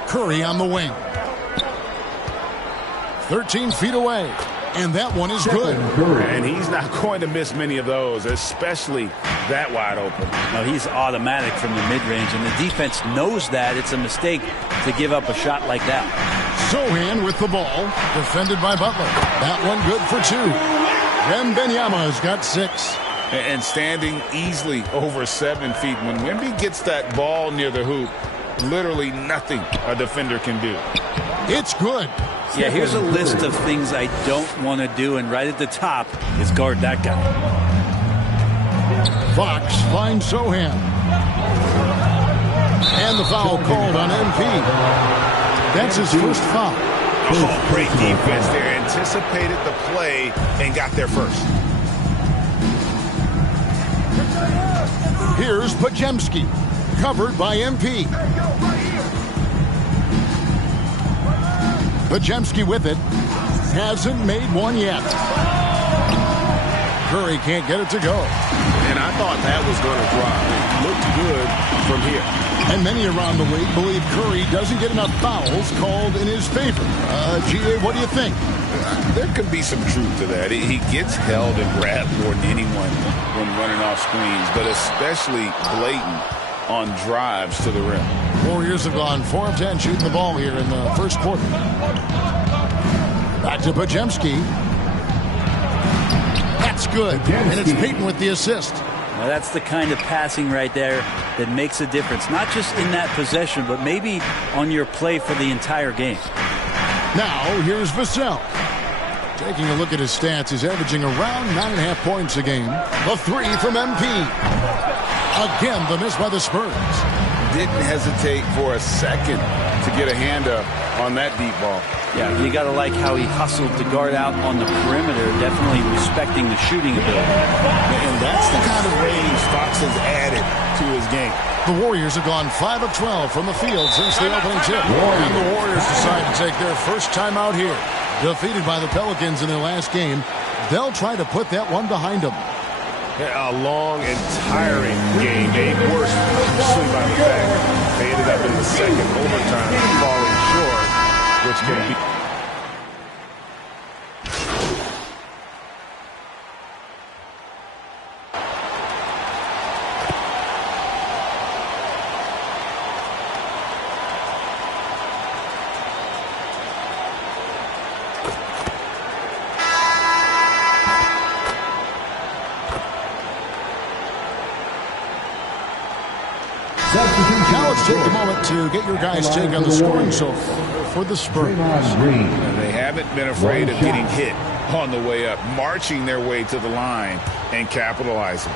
Curry on the wing. 13 feet away. And that one is good. And he's not going to miss many of those, especially that wide open. No, he's automatic from the mid-range, and the defense knows that it's a mistake to give up a shot like that. Sohan with the ball, defended by Butler. That one good for 2. Wembanyama's got 6. And standing easily over 7 feet. When Wemby gets that ball near the hoop, literally nothing a defender can do. It's good. Yeah, here's a list of things I don't want to do, and right at the top is guard that guy. Fox finds Sohan. And the foul called on MP. That's his first foul. Oh, great defense there. Anticipated the play and got there first. Here's Podziemski, covered by MP. Podziemski with it. Hasn't made one yet. Curry can't get it to go. And I thought that was going to drop. It looked good from here. And many around the league believe Curry doesn't get enough fouls called in his favor. GA, what do you think? There could be some truth to that. He gets held and grabbed more than anyone when running off screens, but especially blatant on drives to the rim. Warriors have gone 4 of 10 shooting the ball here in the first quarter. Back to Podziemski. That's good. And it's Payton with the assist. Now that's the kind of passing right there that makes a difference. Not just in that possession, but maybe on your play for the entire game. Now, here's Vassell. Taking a look at his stats, he's averaging around 9.5 points a game. A 3 from MP. Again, the miss by the Spurs. Didn't hesitate for a second to get a hand up on that deep ball. Yeah, you got to like how he hustled to guard out on the perimeter, definitely respecting the shooting ability. And that's the kind of range Fox has added to his game. The Warriors have gone 5 of 12 from the field since the opening tip. And the Warriors decide to take their first time out here. Defeated by the Pelicans in their last game, they'll try to put that one behind them. A long and tiring game, made worse simply by the fact they ended up in the second overtime falling short, which can be. Now let's take a moment to get your guys' take on the scoring so far for the Spurs. They haven't been afraid of getting hit on the way up, marching their way to the line and capitalizing.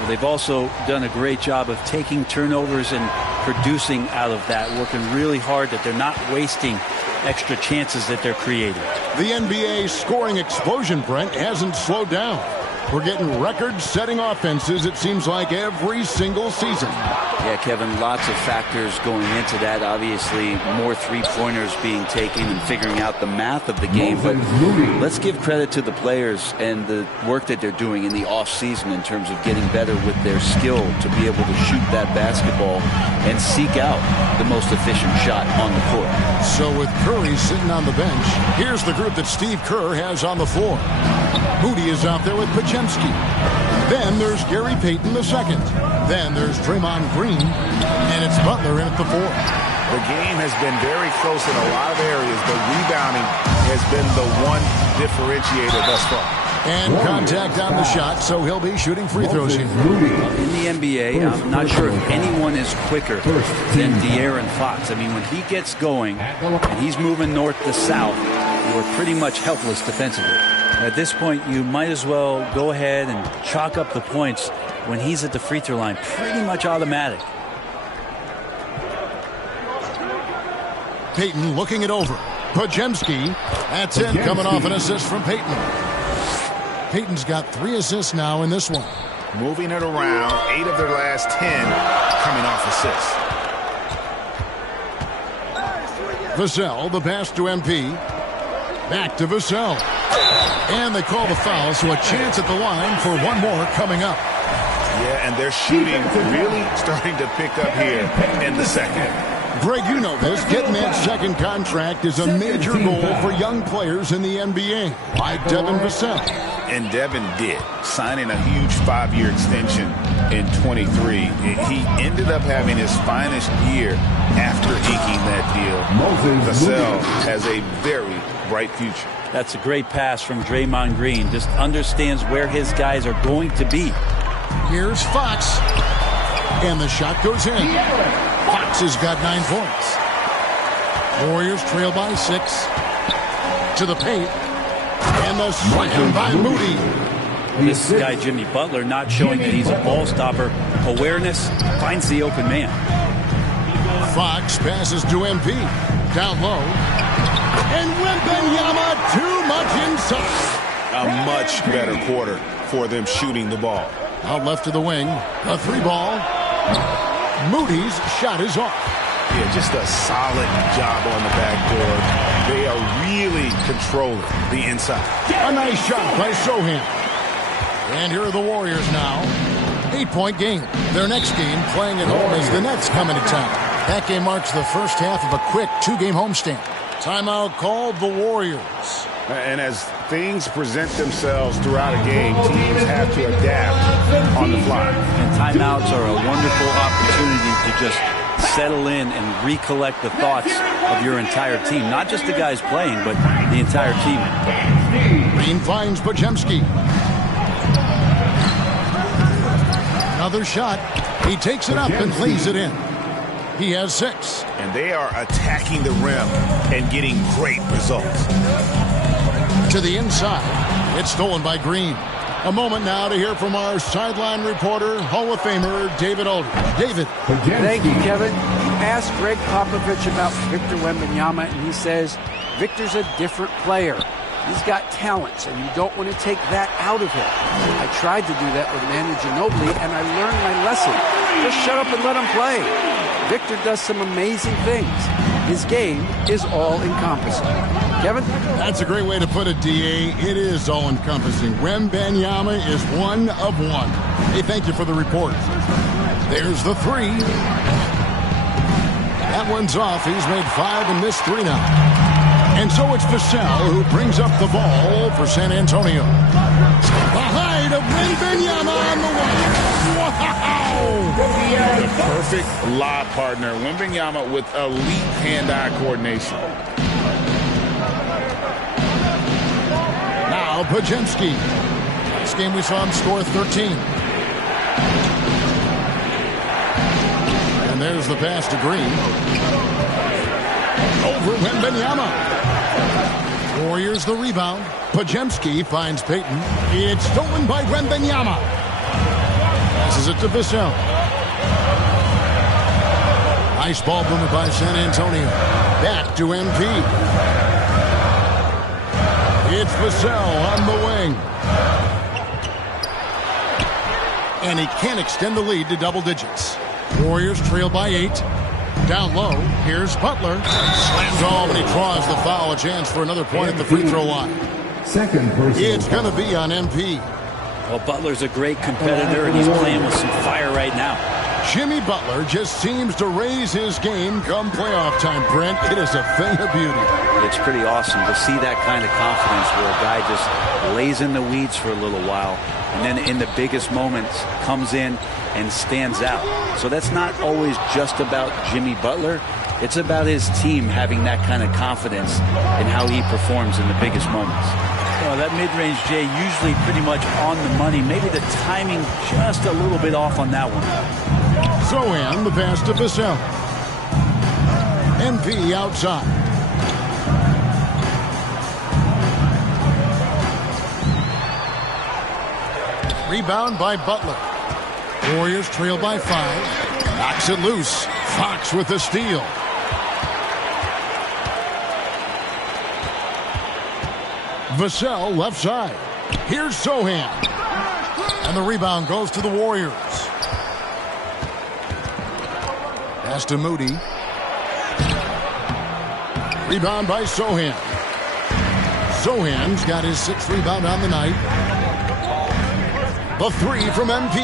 Well, they've also done a great job of taking turnovers and producing out of that, working really hard that they're not wasting extra chances that they're creating. The NBA scoring explosion, Brent, hasn't slowed down. We're getting record-setting offenses, it seems like, every single season. Yeah, Kevin, lots of factors going into that. Obviously, more three-pointers being taken and figuring out the math of the game. But let's give credit to the players and the work that they're doing in the off-season in terms of getting better with their skill to be able to shoot that basketball and seek out the most efficient shot on the court. So with Curry sitting on the bench, here's the group that Steve Kerr has on the floor. Moody is out there with Podziemski. Then there's Gary Payton II. Then there's Draymond Green. And it's Butler in at the 4. The game has been very close in a lot of areas, but rebounding has been the one differentiator thus far. And contact on the shot, so he'll be shooting free throws here. In the NBA, I'm not sure if anyone is quicker than De'Aaron Fox. I mean, when he gets going and he's moving north to south, you're pretty much helpless defensively. At this point, you might as well go ahead and chalk up the points when he's at the free throw line. Pretty much automatic. Payton looking it over. Podziemski, that's it, coming off an assist from Payton. Payton's got 3 assists now in this one. Moving it around, 8 of their last 10 coming off assists. Vassell, the pass to MP. Back to Vassell. And they call the foul, so a chance at the line for one more coming up. Yeah, and their shooting really starting to pick up here in the second. Greg, you know this. Getting that second contract is a major goal for young players in the NBA, like Devin Vassell. And Devin did, signing a huge 5-year extension in 23. He ended up having his finest year after inking that deal. Vassell has a very bright future. That's a great pass from Draymond Green. Just understands where his guys are going to be. Here's Fox. And the shot goes in. Fox has got 9 points. Warriors trail by 6. To the paint. And the slam by Moody. This guy, Jimmy Butler, not showing that he's a ball stopper. Awareness, finds the open man. Fox passes to MP. Down low. And Wembanyama too much inside. A much better quarter for them shooting the ball. Out left to the wing. A 3-ball. Moody's shot is off. Yeah, just a solid job on the backboard. They are really controlling the inside. A nice shot by Sohan. And here are the Warriors now. 8-point game. Their next game playing at home as the Nets come into town. That game marks the first half of a quick 2-game homestand. Timeout called the Warriors. And as things present themselves throughout a game, teams have to adapt on the fly. And timeouts are a wonderful opportunity to just settle in and recollect the thoughts of your entire team. Not just the guys playing, but the entire team. Green finds Podziemski. Another shot. He takes it up and lays it in. He has 6. And they are attacking the rim and getting great results. To the inside. It's stolen by Green. A moment now to hear from our sideline reporter, Hall of Famer David Aldridge. David. Thank you, Kevin. You asked Greg Popovich about Victor Wembanyama, and he says Victor's a different player. He's got talents, and you don't want to take that out of him. I tried to do that with Manu Ginobili, and I learned my lesson. Just shut up and let him play. Victor does some amazing things. His game is all-encompassing. Kevin? That's a great way to put it, D.A. It is all-encompassing. Wembanyama is one of one. Hey, thank you for the report. There's the 3. That one's off. He's made 5 and missed 3 now. And so it's Vassell who brings up the ball for San Antonio. The height of Wembanyama on the wing. Wow! The perfect lob partner. Wembanyama with elite hand-eye coordination. Now Podziemski. This game we saw him score 13. And there's the pass to Green. Over Wembanyama. Warriors the rebound. Podziemski finds Payton. It's stolen by Wembanyama. Passes it to Vassell. Nice ball movement by San Antonio. Back to MP. It's Vassell on the wing. And he can't extend the lead to double digits. Warriors trail by 8. Down low, here's Butler. Slams home and he draws the foul. A chance for another point at the free throw line. Second person. It's going to be on MP. Well, Butler's a great competitor, and he's playing with some fire right now. Jimmy Butler just seems to raise his game come playoff time, Brent. It is a thing of beauty. It's pretty awesome to see that kind of confidence where a guy just lays in the weeds for a little while and then in the biggest moments comes in and stands out. So that's not always just about Jimmy Butler. It's about his team having that kind of confidence in how he performs in the biggest moments. Well, that mid-range, Jay, usually pretty much on the money. Maybe the timing just a little bit off on that one. Zohan, the pass to Vassell. MP outside. Rebound by Butler. Warriors trail by 5. Knocks it loose. Fox with the steal. Vassell left side. Here's Zohan. And the rebound goes to the Warriors. Pass to Moody. Rebound by Zohan. Zohan's got his 6th rebound on the night. The 3 from MP.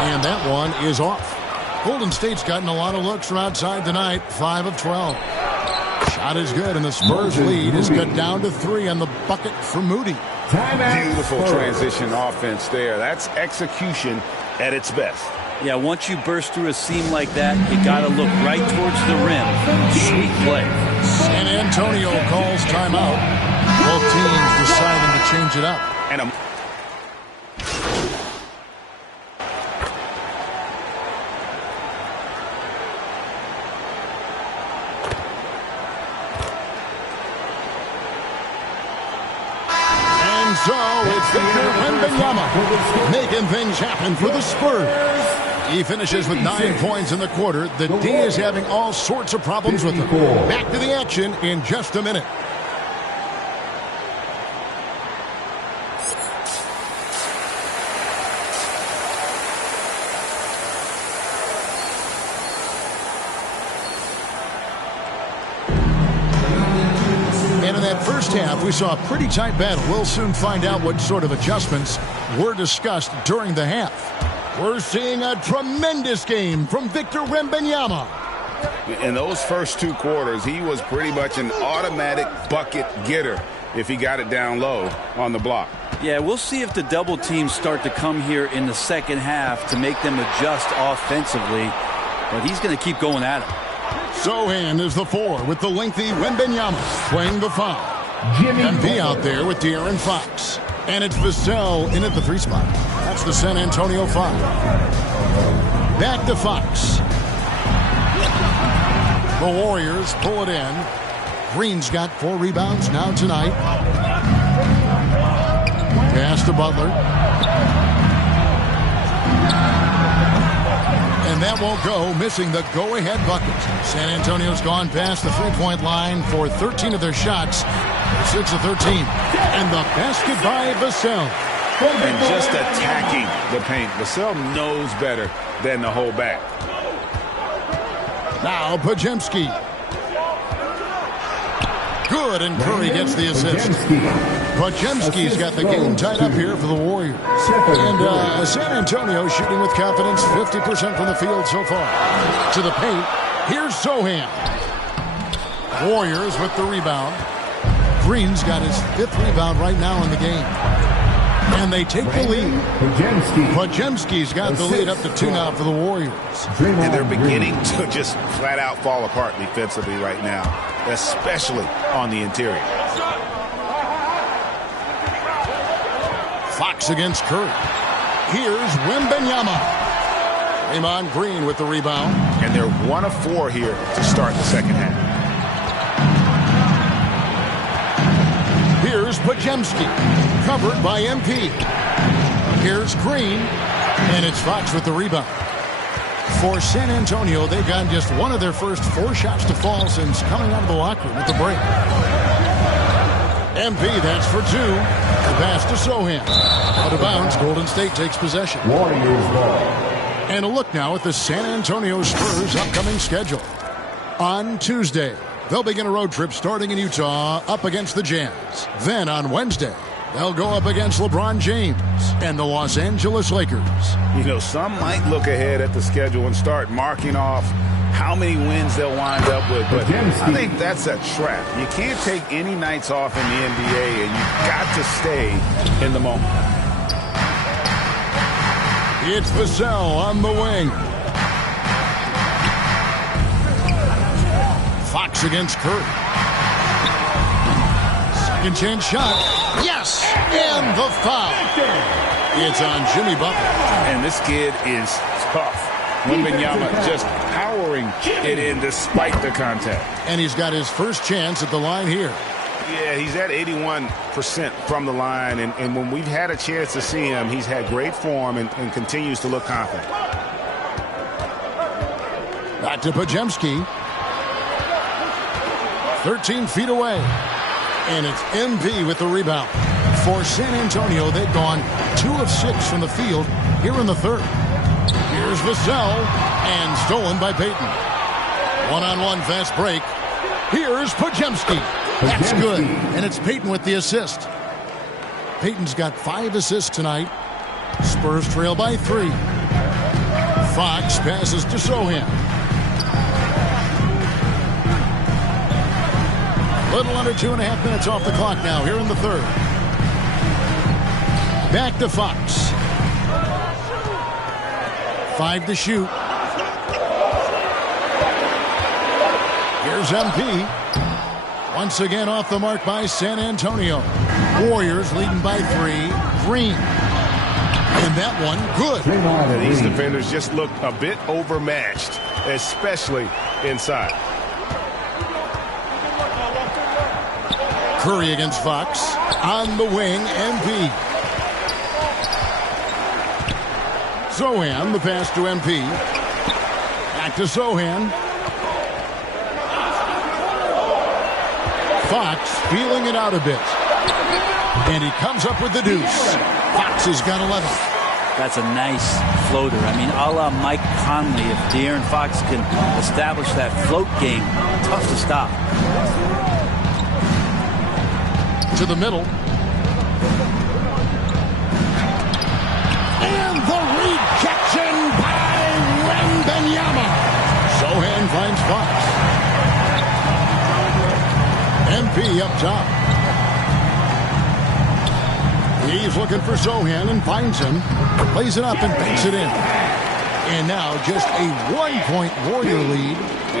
And that one is off. Golden State's gotten a lot of looks from outside tonight. 5 of 12. Shot is good, and the Spurs lead is cut down to 3 on the bucket for Moody. Beautiful transition offense there. That's execution at its best. Yeah, once you burst through a seam like that, you got to look right towards the rim. Sweet play. San Antonio calls timeout. Both teams deciding to change it up. And so it's Victor Wembanyama making things happen for the Spurs. He finishes with 9 points in the quarter. The D is having all sorts of problems with him. Back to the action in just a minute. First half, we saw a pretty tight battle. We'll soon find out what sort of adjustments were discussed during the half. We're seeing a tremendous game from Victor Wembanyama. In those first 2 quarters, he was pretty much an automatic bucket getter if he got it down low on the block. Yeah, we'll see if the double teams start to come here in the second half to make them adjust offensively. But he's going to keep going at it. Zohan is the 4 with the lengthy Wembanyama playing the 5. MP out there with De'Aaron Fox. And it's Vassell in at the 3 spot. That's the San Antonio 5. Back to Fox. The Warriors pull it in. Green's got 4 rebounds now tonight. Pass to Butler. And that won't go, missing the go-ahead bucket. San Antonio's gone past the 3-point line for 13 of their shots. 6 of 13. And the basket by Vassell. And just attacking the paint. Vassell knows better than to hold back. Now Podziemski. Good, and Curry gets the assist. Podziemski's got the game tied up here for the Warriors. And San Antonio shooting with confidence, 50% from the field so far. To the paint, here's Zohan. Warriors with the rebound. Green's got his 5th rebound right now in the game. And they take the lead. Podziemski's got the lead up to 2 now for the Warriors. And they're beginning to just flat out fall apart defensively right now, especially on the interior. Fox against Curry. Here's Wembanyama. Draymond Green with the rebound. And they're 1 of 4 here to start the second half. Here's Podziemski, covered by MP. Here's Green. And it's Fox with the rebound. For San Antonio, they've gotten just one of their first 4 shots to fall since coming out of the locker room at the break. MP, that's for 2. The pass to Sohan. Out of bounds, Golden State takes possession. Warriors ball. And a look now at the San Antonio Spurs' upcoming schedule. On Tuesday, they'll begin a road trip starting in Utah up against the Jazz. Then on Wednesday, they'll go up against LeBron James and the Los Angeles Lakers. You know, some might look ahead at the schedule and start marking off how many wins they'll wind up with, but I think that's a trap. You can't take any nights off in the NBA, and you've got to stay in the moment. It's Vassell on the wing. Fox against Curry. Second chance shot. Yes! And the foul. It's on Jimmy Butler. And this kid is tough. Wembanyama just powering it in despite the contact. And he's got his first chance at the line here. Yeah, he's at 81% from the line, and when we've had a chance to see him, he's had great form and continues to look confident. Back to Podziemski. 13 feet away. And it's MB with the rebound. For San Antonio, they've gone 2 of 6 from the field here in the third. Here's Vassell, and stolen by Payton. One-on-one fast break. Here's Podziemski. That's good. And it's Payton with the assist. Payton's got 5 assists tonight. Spurs trail by 3. Fox passes to Sohan. Little under 2.5 minutes off the clock now here in the third. Back to Fox. 5 to shoot. Here's MP. Once again off the mark by San Antonio. Warriors leading by 3. Green. And that one, good. These defenders just look a bit overmatched, especially inside. Curry against Fox. On the wing, MP. Sohan, the pass to MP. Back to Sohan. Fox feeling it out a bit. And he comes up with the deuce. Fox has got 11. That's a nice floater. I mean, a la Mike Conley, if De'Aaron Fox can establish that float game, tough to stop. To the middle. And the rejection by Wembanyama. Sohan finds Fox. MP up top. He's looking for Sohan and finds him. Plays it up and banks it in. And now just a 1-point Warrior lead.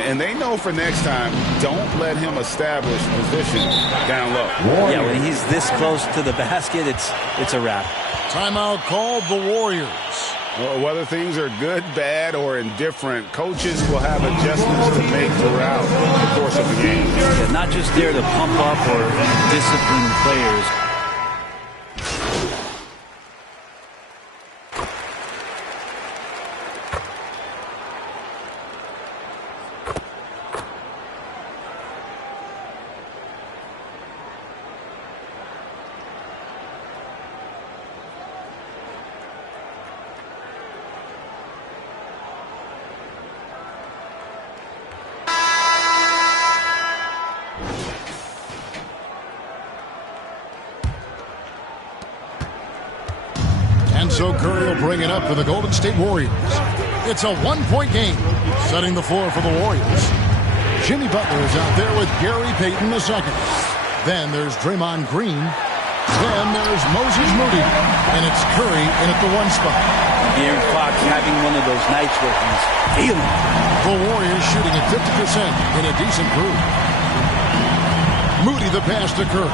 And they know for next time, don't let him establish position down low. Yeah, when he's this close to the basket, it's a wrap. Timeout called the Warriors. Well, whether things are good, bad, or indifferent, coaches will have adjustments to make throughout the course of the game. Yeah, not just there to pump up or discipline players. So Curry will bring it up for the Golden State Warriors. It's a 1-point game, setting the floor for the Warriors. Jimmy Butler is out there with Gary Payton II. Then there's Draymond Green. Then there's Moses Moody. And it's Curry in at the 1 spot. De'Aaron Fox having one of those nights where he's feeling it. The Warriors shooting at 50% in a decent group. Moody the pass to Curry.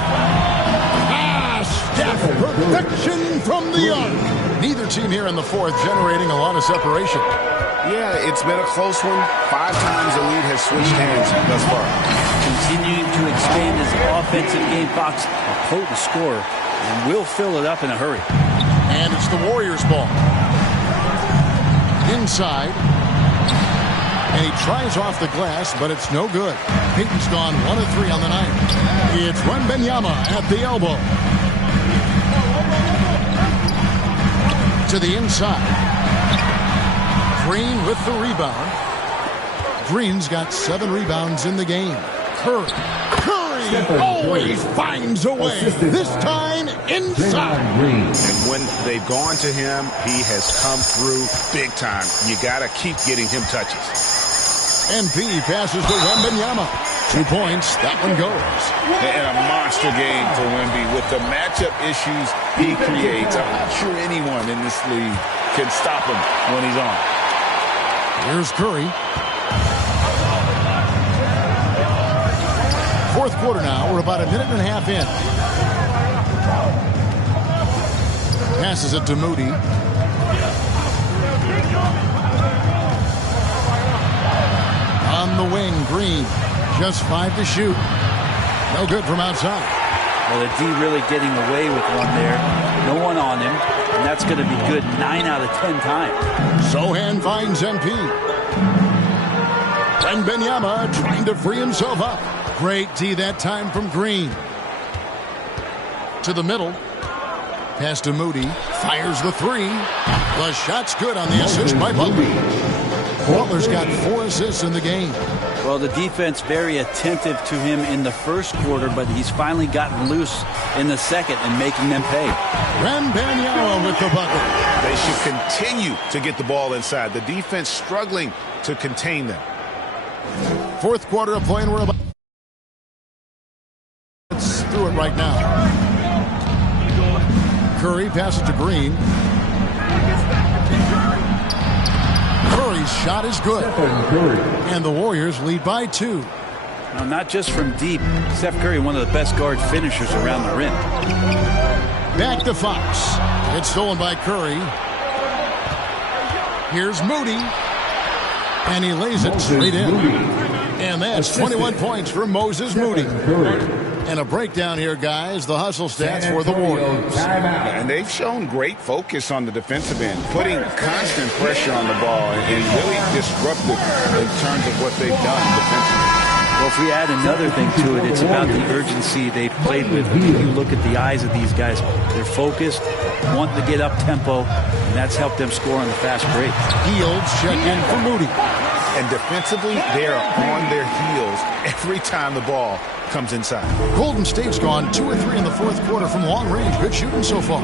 Steph, perfection from the arc. Neither team here in the fourth generating a lot of separation. Yeah, it's been a close one. 5 times the lead has switched hands thus far. Continuing to expand his offensive game. Fox, a potent scorer, and will fill it up in a hurry. And it's the Warriors' ball. Inside. And he tries off the glass, but it's no good. Peyton's gone 1 of 3 on the night. It's Wembanyama at the elbow. To the inside. Green with the rebound. Green's got 7 rebounds in the game. Curry always finds a way. This time inside. And when they've gone to him, he has come through big time. You got to keep getting him touches. MP passes to Wembanyama. 2 points. That one goes. And a monster game for Wemby with the matchup issues he creates. I'm not sure anyone in this league can stop him when he's on. Here's Curry. Fourth quarter now. We're about a minute and a half in. Passes it to Moody. On the wing, Green. Just 5 to shoot. No good from outside. Well, the D really getting away with one there. No one on him. And that's going to be good 9 out of 10 times. Sohan finds MP. Wembanyama trying to free himself up. Great D that time from Green. To the middle. Pass to Moody. Fires the 3. The shot's good on the assist by Butler. Butler's got 4 assists in the game. Well, the defense very attentive to him in the first quarter, but he's finally gotten loose in the second and making them pay. Wembanyama with the bucket. They should continue to get the ball inside. The defense struggling to contain them. Fourth quarter of play, and we're about through it right now. Curry passes to Green. Curry's shot is good. And the Warriors lead by 2. Now, not just from deep. Steph Curry, one of the best guard finishers around the rim. Back to Fox. It's stolen by Curry. Here's Moody. And he lays it straight in. And that's 21 points for Moses Moody. And a breakdown here, guys. The hustle stats for the Warriors. And they've shown great focus on the defensive end, putting constant pressure on the ball and really disruptive in terms of what they've done defensively. Well, if we add another thing to it, it's about the urgency they've played with. When you look at the eyes of these guys, they're focused, wanting to get up tempo, and that's helped them score on the fast break. Fields check in for Moody. And defensively, they are on their heels every time the ball comes inside. Golden State's gone 2 or 3 in the fourth quarter from long range. Good shooting so far.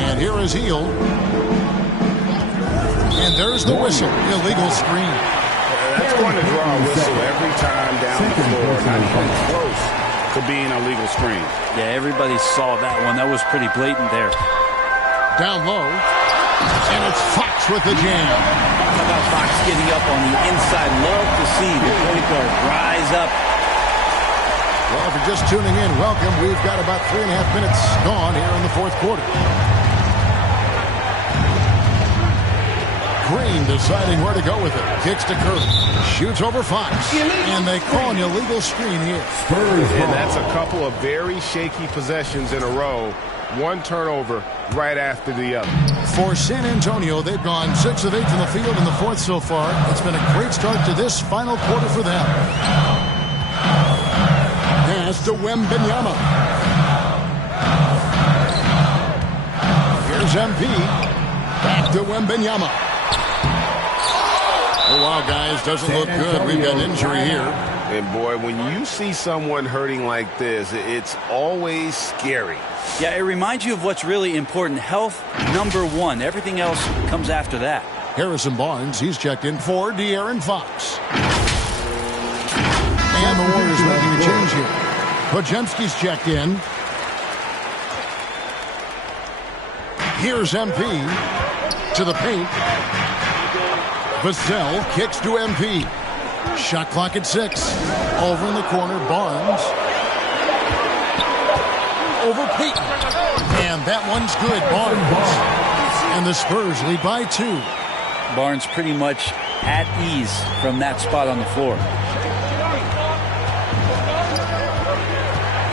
And here is Hield. And there's the whistle. Illegal screen. That's going to draw a whistle every time down the floor. Not even close to being a legal screen. Yeah, everybody saw that one. That was pretty blatant there. Down low. And it's Fox with the jam. How about Fox getting up on the inside? Love to see the point guard rise up. Well, if you're just tuning in, welcome. We've got about 3.5 minutes gone here in the fourth quarter. Green deciding where to go with it. Kicks to Curry. Shoots over Fox. And they call an illegal screen here. And that's a couple of very shaky possessions in a row. One turnover right after the other. For San Antonio, they've gone 6 of 8 from the field in the fourth so far. It's been a great start to this final quarter for them. Pass to Wembanyama. Here's MP. Back to Wembanyama. Oh, wow, guys, doesn't look good. We've got an injury here. And, boy, when you see someone hurting like this, it's always scary. Yeah, it reminds you of what's really important. Health, #1. Everything else comes after that. Harrison Barnes, he's checked in for De'Aaron Fox. And the Warriors making a change here. Podziemski's checked in. Here's MP to the paint. Vassell kicks to MP. Shot clock at 6. Over in the corner, Barnes. Over Peyton. And that one's good, Barnes. And the Spurs lead by 2. Barnes pretty much at ease from that spot on the floor.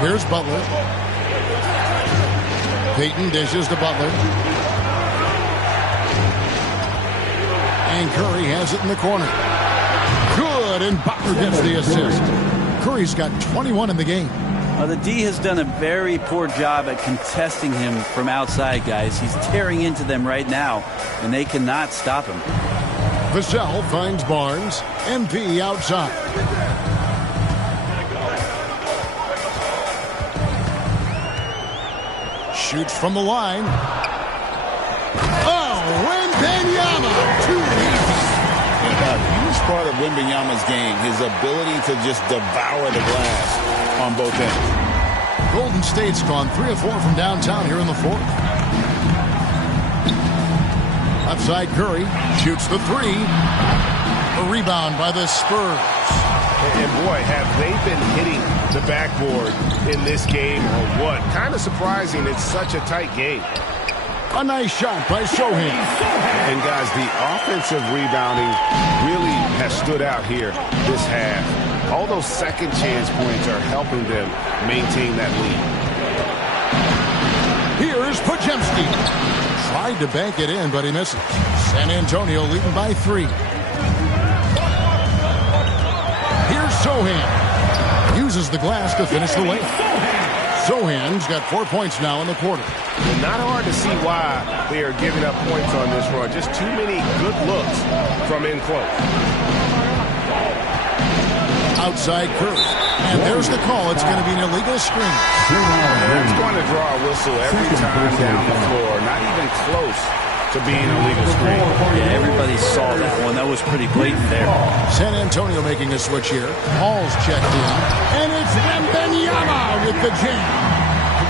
Here's Butler. Peyton dishes to Butler. And Curry has it in the corner. Good, and Butler gets the assist. Curry's got 21 in the game. The D has done a very poor job at contesting him from outside, guys. He's tearing into them right now, and they cannot stop him. Vassell finds Barnes. MP outside. Shoots from the line. Oh, Wembanyama. Too easy. A huge part of Wembanyama's game, his ability to just devour the glass on both ends. Golden State's gone 3 of 4 from downtown here in the fourth. Left side Curry shoots the three. A rebound by the Spurs. And boy, have they been hitting the backboard in this game or what? Kind of surprising it's such a tight game. A nice shot by Sohan. And guys, the offensive rebounding really has stood out here this half. All those second chance points are helping them maintain that lead. Here's Podziemski. Tried to bank it in, but he misses. San Antonio leading by 3. Here's Sohan. Uses the glass to finish the layup. Sohan's got 4 points now in the quarter. And not hard to see why they are giving up points on this run. Just too many good looks from in close. Outside Curry. And there's the call. It's going to be an illegal screen. That's going to draw a whistle every time down the floor. Not even close to being a legal screen. Yeah, everybody saw that one. That was pretty blatant there. San Antonio making a switch here. Hall's checked in. And it's Wembanyama with the jam.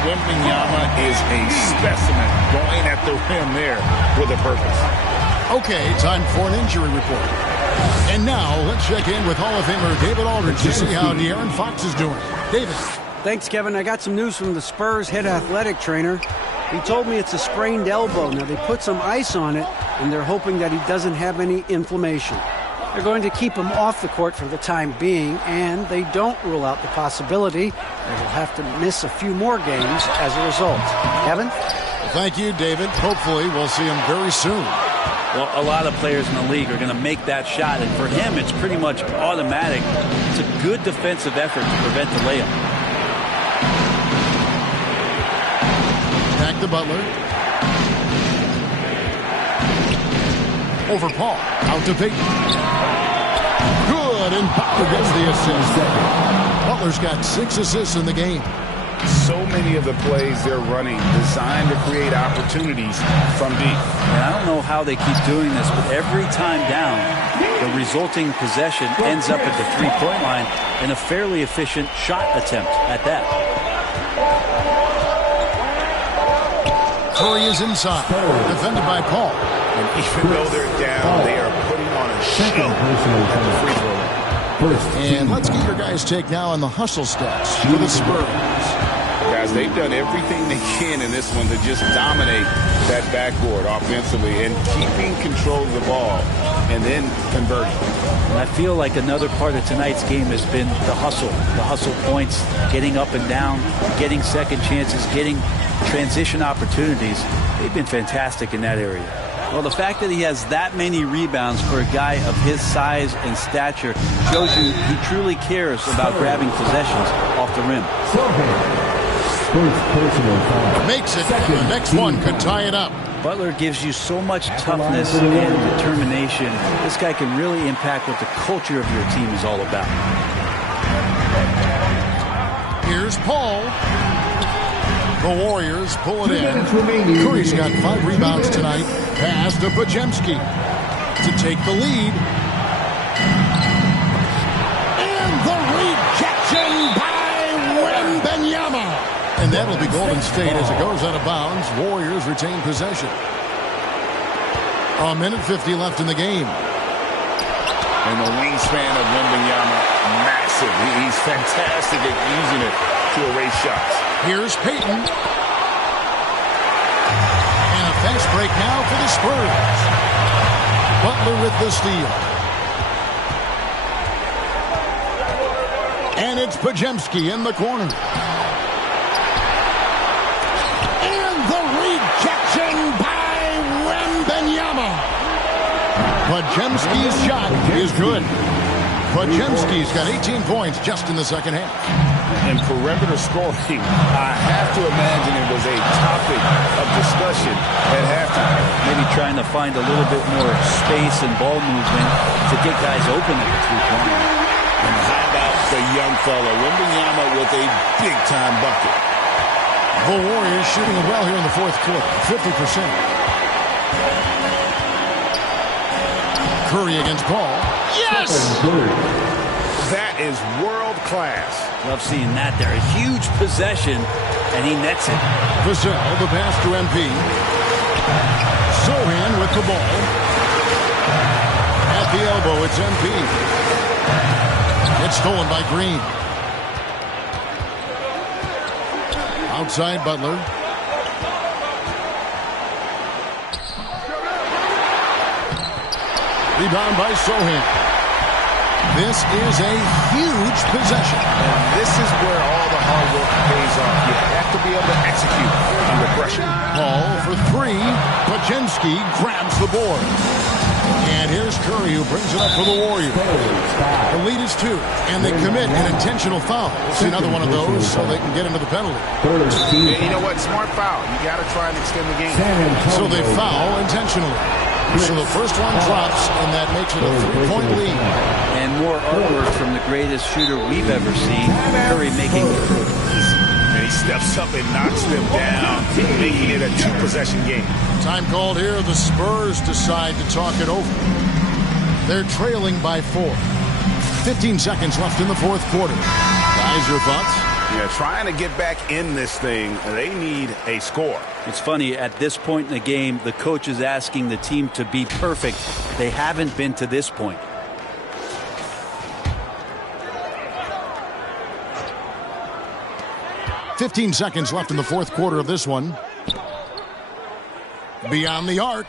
Wembanyama is a specimen going at the rim there with a purpose. Okay, time for an injury report. And now, let's check in with Hall of Famer David Aldridge to see how De'Aaron Fox is doing. David. Thanks, Kevin. I got some news from the Spurs head athletic trainer. He told me it's a sprained elbow. Now, they put some ice on it, and they're hoping that he doesn't have any inflammation. They're going to keep him off the court for the time being, and they don't rule out the possibility that he'll have to miss a few more games as a result. Kevin? Well, thank you, David. Hopefully, we'll see him very soon. Well, a lot of players in the league are going to make that shot, and for him, it's pretty much automatic. It's a good defensive effort to prevent the layup. Back to Butler. Over Paul. Out to Peyton. Good, and Butler gets the assist. Butler's got 6 assists in the game. So many of the plays they're running designed to create opportunities from deep. And I don't know how they keep doing this, but every time down, the resulting possession ends up at the three-point line in a fairly efficient shot attempt at that. Curry is inside, defended by Paul. And even though they're down, they are putting on a show at the free throw line. And let's get your guys' take now on the hustle stats for the Spurs. Guys, they've done everything they can in this one to just dominate that backboard offensively and keeping control of the ball and then converting. And I feel like another part of tonight's game has been the hustle points, getting up and down, getting second chances, getting transition opportunities. They've been fantastic in that area. Well, the fact that he has that many rebounds for a guy of his size and stature shows you he truly cares about grabbing possessions off the rim. Makes it. The next one could tie it up. Butler gives you so much toughness and determination. This guy can really impact what the culture of your team is all about. Here's Paul. The Warriors pull it in. Curry's got 5 rebounds tonight. Pass to Podziemski to take the lead. And the rejection by Wembanyama. And that'll be Golden State as it goes out of bounds. Warriors retain possession. 1:50 left in the game. And the wingspan of Wembanyama, massive. He's fantastic at using it to erase shots. Here's Peyton. And a fast break now for the Spurs. Butler with the steal. And it's Podziemski in the corner. And the rejection by Wembanyama. Podziemski's shot is good. Podziemski's got 18 points just in the second half. And perimeter scoring, I have to imagine it was a topic of discussion at halftime. Maybe trying to find a little bit more space and ball movement to get guys open at the three-point. And how about the young fella, Wembanyama, with a big-time bucket. The Warriors shooting it well here in the fourth quarter, 50%. Curry against Paul. Yes! That is world class. Love seeing that there. A huge possession, and he nets it. Vassell, the pass to MP. Sohan with the ball. At the elbow, it's MP. It's stolen by Green. Outside Butler. Rebound by Sohan. This is a huge possession. And this is where all the hard work pays off. You have to be able to execute under pressure. Paul for three. Podziemski grabs the board. And here's Curry who brings it up for the Warriors. The lead is 2, and they commit an intentional foul. We'll see another one of those so they can get into the penalty. And you know what? Smart foul. You got to try and extend the game. So they foul intentionally. So the first one drops, and that makes it a 3-point lead. And more artwork from the greatest shooter we've ever seen. Curry making it easy. And he steps up and knocks them down, making it a 2-possession game. Time called here. The Spurs decide to talk it over. They're trailing by 4. 15 seconds left in the fourth quarter. Guys, your thoughts? Yeah, trying to get back in this thing, they need a score. It's funny, at this point in the game, the coach is asking the team to be perfect. They haven't been to this point. "15 seconds left in the fourth quarter of this one. Beyond the arc.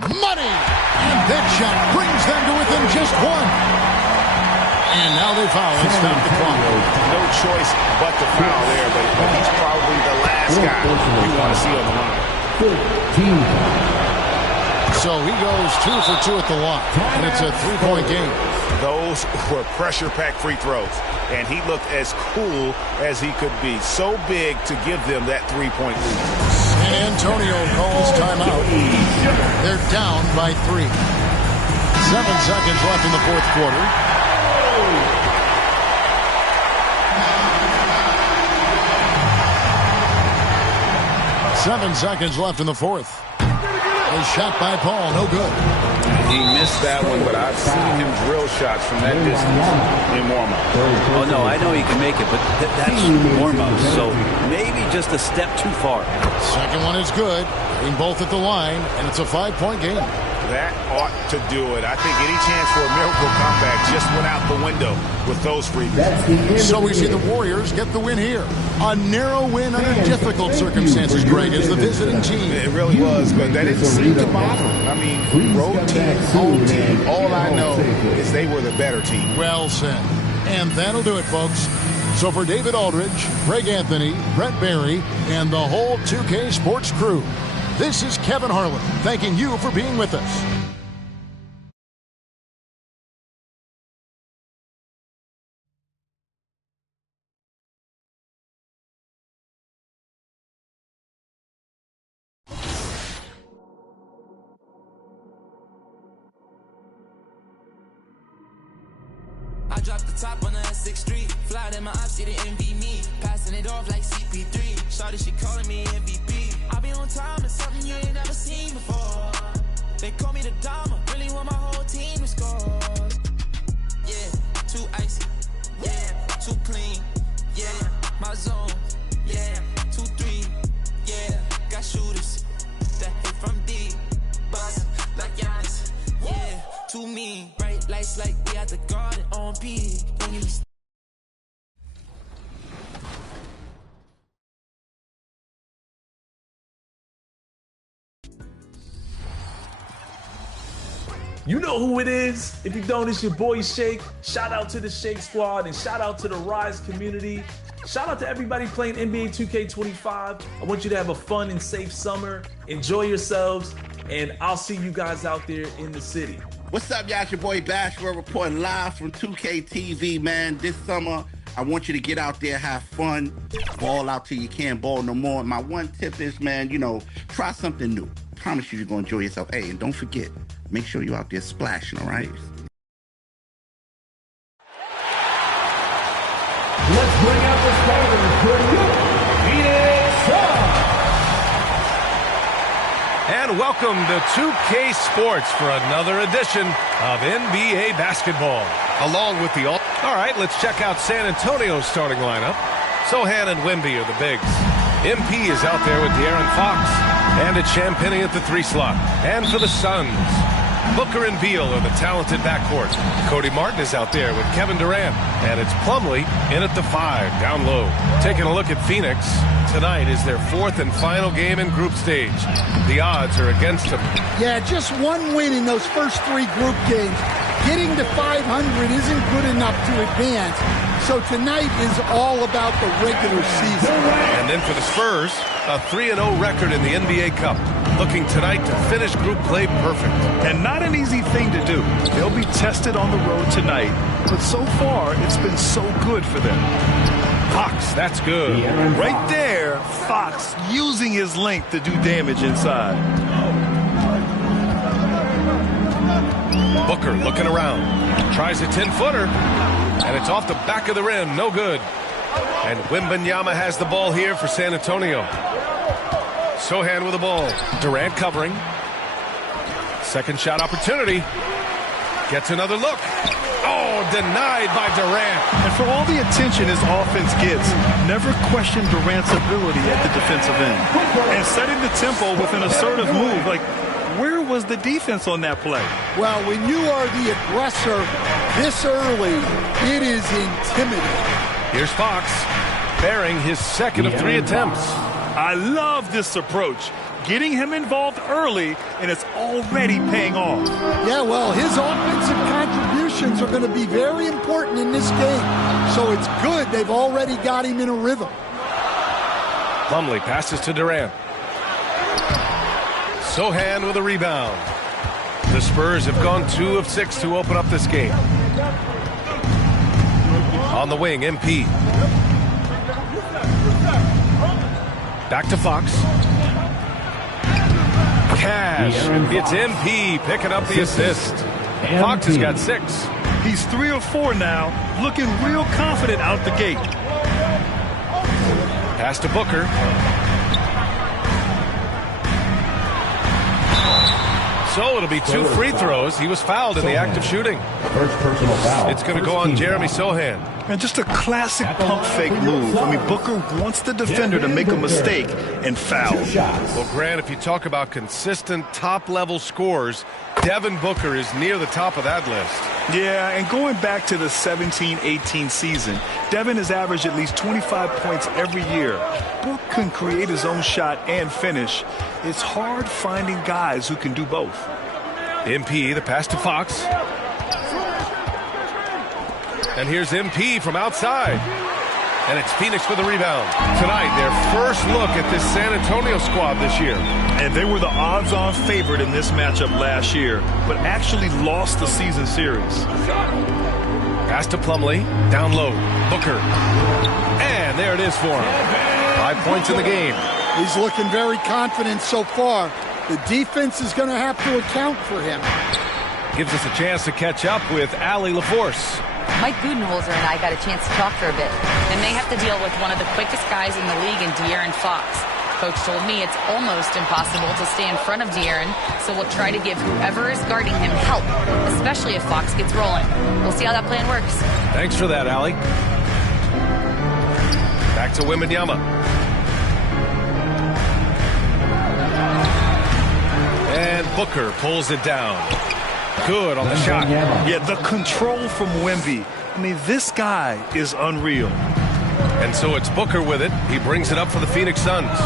Money! And that shot brings them to within just 1. And now they foul and stop the clock. No choice but to foul there, but he's probably the last guy you want to see on the line. So he goes 2 for 2 at the line, and it's a 3-point game. Those were pressure-packed free throws, and he looked as cool as he could be. So big to give them that 3-point lead. San Antonio calls timeout. They're down by 3. 7 seconds left in the fourth quarter. 7 seconds left in the fourth. A shot by Paul, no good. He missed that one, but I've seen him drill shots from that distance in warm-up. Oh, no, I know he can make it, but that's warm-up, so maybe just a step too far. Second one is good. Getting both at the line, and it's a 5-point game. That ought to do it. I think any chance for a miracle comeback just went out the window with those freebies. So we see the Warriors get the win here. A narrow win under difficult circumstances, Greg, as the visiting team. It really was, but that didn't seem to bother them. I mean, road team, home team, all I know is they were the better team. Well said. And that'll do it, folks. So for David Aldridge, Greg Anthony, Brett Barry, and the whole 2K Sports crew, this is Kevin Harlan, thanking you for being with us. I dropped the top on the S6 Street. Fly in my ops, she didn't envy me. Passing it off like CP3. Shawty, she calling me MVP. I be on time, it's something you ain't never seen before. They call me the Dama, really want my whole team to score. Yeah, too icy. Yeah, too clean. Yeah, my zone. Yeah, 2-3. Yeah, got shooters that hit from deep. Bust like Giannis. Yeah, too mean. Bright lights like we at the garden on peak. Don't give me You know who it is. If you don't, it's your boy Shake. Shout out to the Shake Squad and shout out to the Rise community. Shout out to everybody playing NBA 2K25. I want you to have a fun and safe summer. Enjoy yourselves. and I'll see you guys out there in the city. What's up, y'all? It's your boy Bashford reporting live from 2K TV, man. This summer, I want you to get out there, have fun, ball out till you can't ball no more. My one tip is, man, try something new. Promise you, you're going to enjoy yourself. Hey, and don't forget, make sure you're out there splashing, all right? Let's bring out the starters for you, Phoenix Suns. And welcome to 2K Sports for another edition of NBA basketball. Along with the... All right, let's check out San Antonio's starting lineup. Sohan and Wemby are the bigs. MP is out there with De'Aaron Fox. And it's Champagnie at the 3 slot. And for the Suns, Booker and Beal are the talented backcourt. Cody Martin is out there with Kevin Durant. And it's Plumlee in at the 5, down low. Taking a look at Phoenix. Tonight is their 4th and final game in group stage. The odds are against them. Yeah, just one win in those first 3 group games. Getting to 500 isn't good enough to advance. So tonight is all about the regular season. And then for the Spurs, a 3-0 record in the NBA Cup. Looking tonight to finish group play perfect. And not an easy thing to do. They'll be tested on the road tonight. But so far, it's been so good for them. Fox, that's good. Right there, Fox using his length to do damage inside. Booker looking around. Tries a 10-footer. And it's off the back of the rim. No good. And Wembanyama has the ball here for San Antonio. Sohan with the ball. Durant covering. Second shot opportunity. Gets another look. Oh, denied by Durant. And for all the attention his offense gets, never question Durant's ability at the defensive end. And setting the tempo with an assertive move. Like, where was the defense on that play? Well, when you are the aggressor this early, it is intimidating. Here's Fox, bearing his second of 3 attempts. I love this approach. Getting him involved early, and it's already paying off. Yeah, well, his offensive contributions are going to be very important in this game. So it's good they've already got him in a rhythm. Plumlee passes to Durant. Sohan with a rebound. The Spurs have gone 2 of 6 to open up this game. On the wing, MP. Back to Fox. Cash. It's MP picking up the assist. Fox has got 6. He's 3 or 4 now, looking real confident out the gate. Pass to Booker. So it'll be 2 free throws. He was fouled in the act of shooting. First personal foul. It's going to go on Jeremy Sohan. And just a classic pump fake move. I mean, Booker wants the defender to make a mistake and foul. Well, Grant, if you talk about consistent top-level scores, Devin Booker is near the top of that list. Yeah, and going back to the 17-18 season, Devin has averaged at least 25 points every year. Book can create his own shot and finish. It's hard finding guys who can do both. MP, the pass to Fox. And here's MP from outside. And it's Phoenix for the rebound. Tonight, their first look at this San Antonio squad this year. And they were the odds-on favorite in this matchup last year, but actually lost the season series. Pass to Plumlee. Down low. Booker. And there it is for him. 5 points in the game. He's looking very confident so far. The defense is going to have to account for him. Gives us a chance to catch up with Allie LaForce. Mike Budenholzer and I got a chance to talk for a bit, and they have to deal with one of the quickest guys in the league in De'Aaron Fox. Coach told me it's almost impossible to stay in front of De'Aaron, so we'll try to give whoever is guarding him help, especially if Fox gets rolling. We'll see how that plan works. Thanks for that, Allie. Back to Wembanyama. And Booker pulls it down. Good on the shot. Yeah, the control from Wemby. I mean, this guy is unreal. And so it's Booker with it. He brings it up for the Phoenix Suns.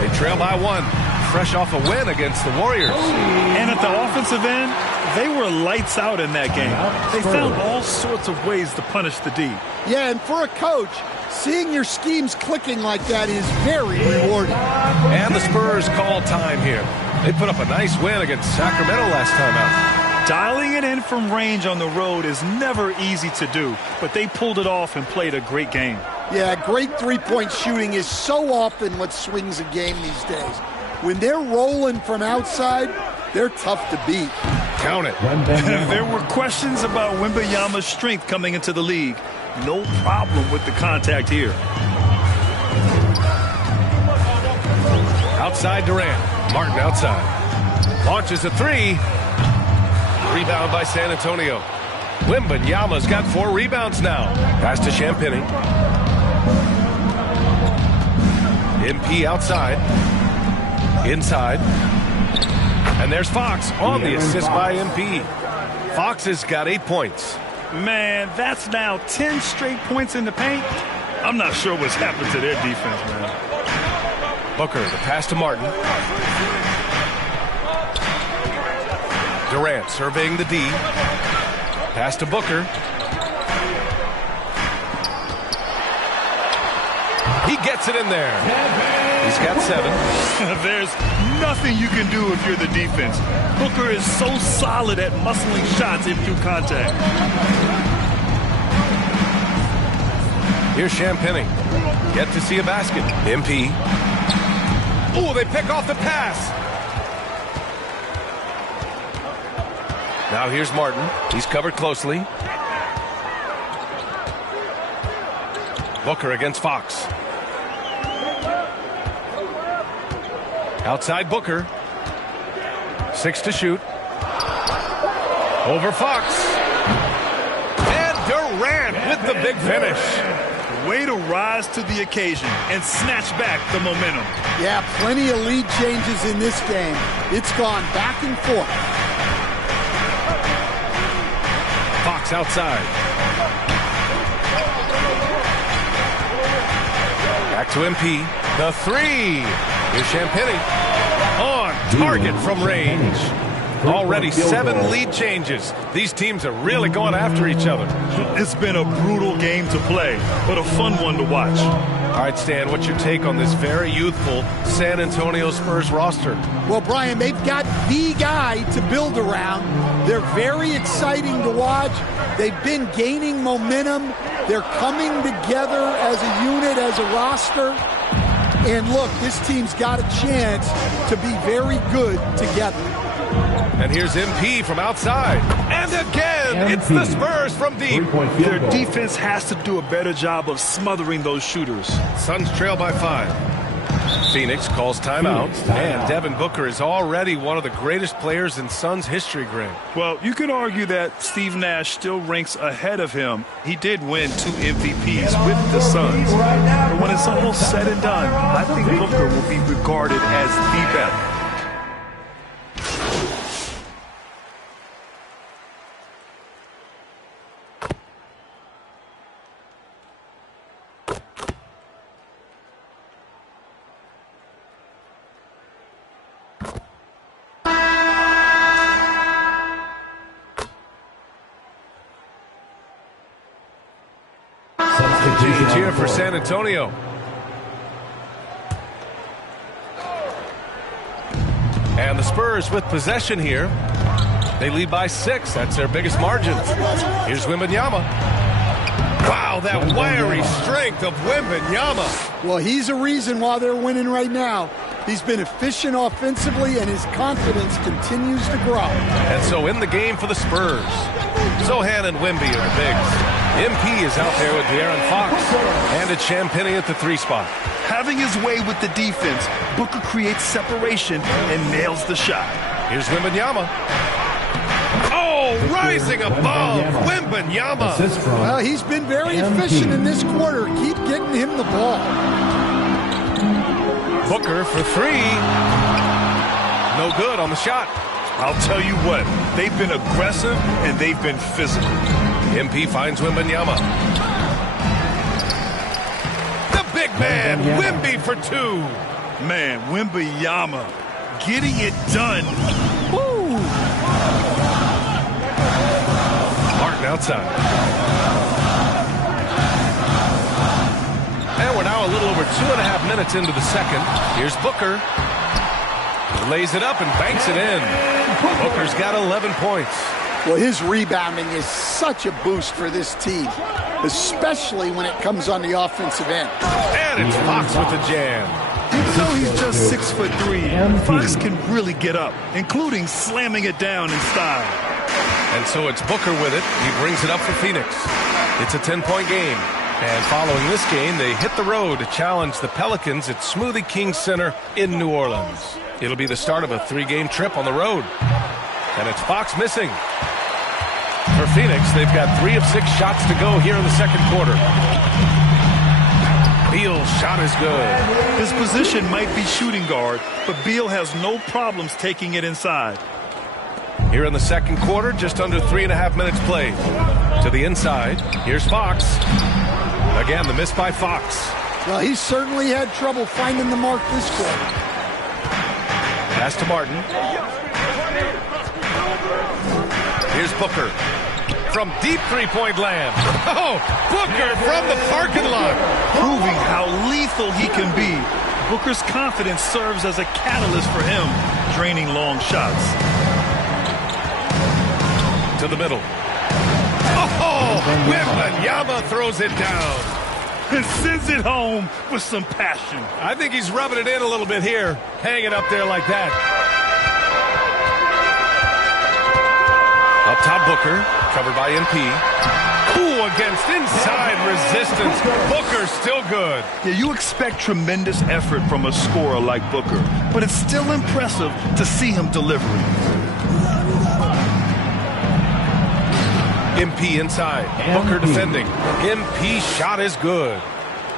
They trail by 1, fresh off a win against the Warriors. And at the offensive end, they were lights out in that game. They found all sorts of ways to punish the D. Yeah, and for a coach, seeing your schemes clicking like that is very rewarding. And the Spurs call time here. They put up a nice win against Sacramento last time out. Dialing it in from range on the road is never easy to do, but they pulled it off and played a great game. Yeah, great three-point shooting is so often what swings a game these days. When they're rolling from outside, they're tough to beat. Count it. There were questions about Wembanyama's strength coming into the league. No problem with the contact here. Outside Durant. Martin outside. Launches a three. Rebound by San Antonio. Wembanyama's got 4 rebounds now. Pass to Champagny. MP outside. Inside. And there's Fox on the assist by MP. Fox has got 8 points. Man, that's now 10 straight points in the paint. I'm not sure what's happened to their defense, man. Booker, the pass to Martin. Durant surveying the D. Pass to Booker. He gets it in there. He's got 7. There's nothing you can do if you're the defense. Booker is so solid at muscling shots in through contact. Here's Champagny. Yet to see a basket. MP. Oh, they pick off the pass. Now here's Martin. He's covered closely. Booker against Fox. Outside Booker. 6 to shoot. Over Fox. And Durant with the big finish. Way to rise to the occasion and snatch back the momentum. Yeah, plenty of lead changes in this game. It's gone back and forth. Fox outside. Back to MP. The 3. Here's Champagny. On target from range. Already 7 lead changes. These teams are really going after each other. It's been a brutal game to play, but a fun one to watch. All right, Stan, what's your take on this very youthful San Antonio Spurs roster? Well, Brian, they've got the guy to build around. They're very exciting to watch. They've been gaining momentum. They're coming together as a unit, as a roster. And look, this team's got a chance to be very good together. And here's MP from outside. And again, it's the Spurs from deep. Their defense has to do a better job of smothering those shooters. Suns trail by 5. Phoenix calls timeout. And Devin Booker is already one of the greatest players in Suns history, Greg. Well, you could argue that Steve Nash still ranks ahead of him. He did win 2 MVPs with the Suns. But when it's almost said and done, I think Booker will be regarded as the best. Change here for San Antonio. And the Spurs with possession here. They lead by 6. That's their biggest margin. Here's Wembanyama. Wow, that wiry strength of Wembanyama. Well, he's a reason why they're winning right now. He's been efficient offensively, and his confidence continues to grow. And so in the game for the Spurs, Zohan and Wemby are the bigs. MP is out there with De'Aaron Fox. And it's Champagny at the 3 spot. Having his way with the defense, Booker creates separation and nails the shot. Here's Wembanyama. Oh, rising above Wembanyama. Well, he's been very efficient in this quarter. Keep getting him the ball. Booker for 3. No good on the shot. I'll tell you what, they've been aggressive and they've been physical. MP finds Wembanyama. The big man, Wemby for 2. Man, Wembanyama getting it done. Woo! Martin outside. And we're now a little over 2.5 minutes into the second. Here's Booker. lays it up and banks it in. Booker's got 11 points. Well, his rebounding is such a boost for this team, especially when it comes on the offensive end. And it's Fox with the jam. Even though he's just 6'3", Fox can really get up, including slamming it down in style. And so it's Booker with it. He brings it up for Phoenix. It's a 10-point game. And following this game, they hit the road to challenge the Pelicans at Smoothie King Center in New Orleans. It'll be the start of a 3-game trip on the road. And it's Fox missing. For Phoenix, they've got 3 of 6 shots to go here in the second quarter. Beal's shot is good. His position might be shooting guard, but Beal has no problems taking it inside. Here in the second quarter, just under 3.5 minutes played. To the inside, here's Fox. Again, the miss by Fox. Well, he certainly had trouble finding the mark this quarter. Pass to Martin. Here's Booker. From deep three-point land. Oh, Booker from the parking lot. Proving how lethal he can be. Booker's confidence serves as a catalyst for him, draining long shots. To the middle. Oh, Wembanyama throws it down. And sends it home with some passion. I think he's rubbing it in a little bit here. Hang it up there like that. Up top, Booker, covered by MP. Ooh, against inside resistance. Booker's still good. Yeah, you expect tremendous effort from a scorer like Booker, but it's still impressive to see him delivering. MP inside. Booker defending. MP shot is good.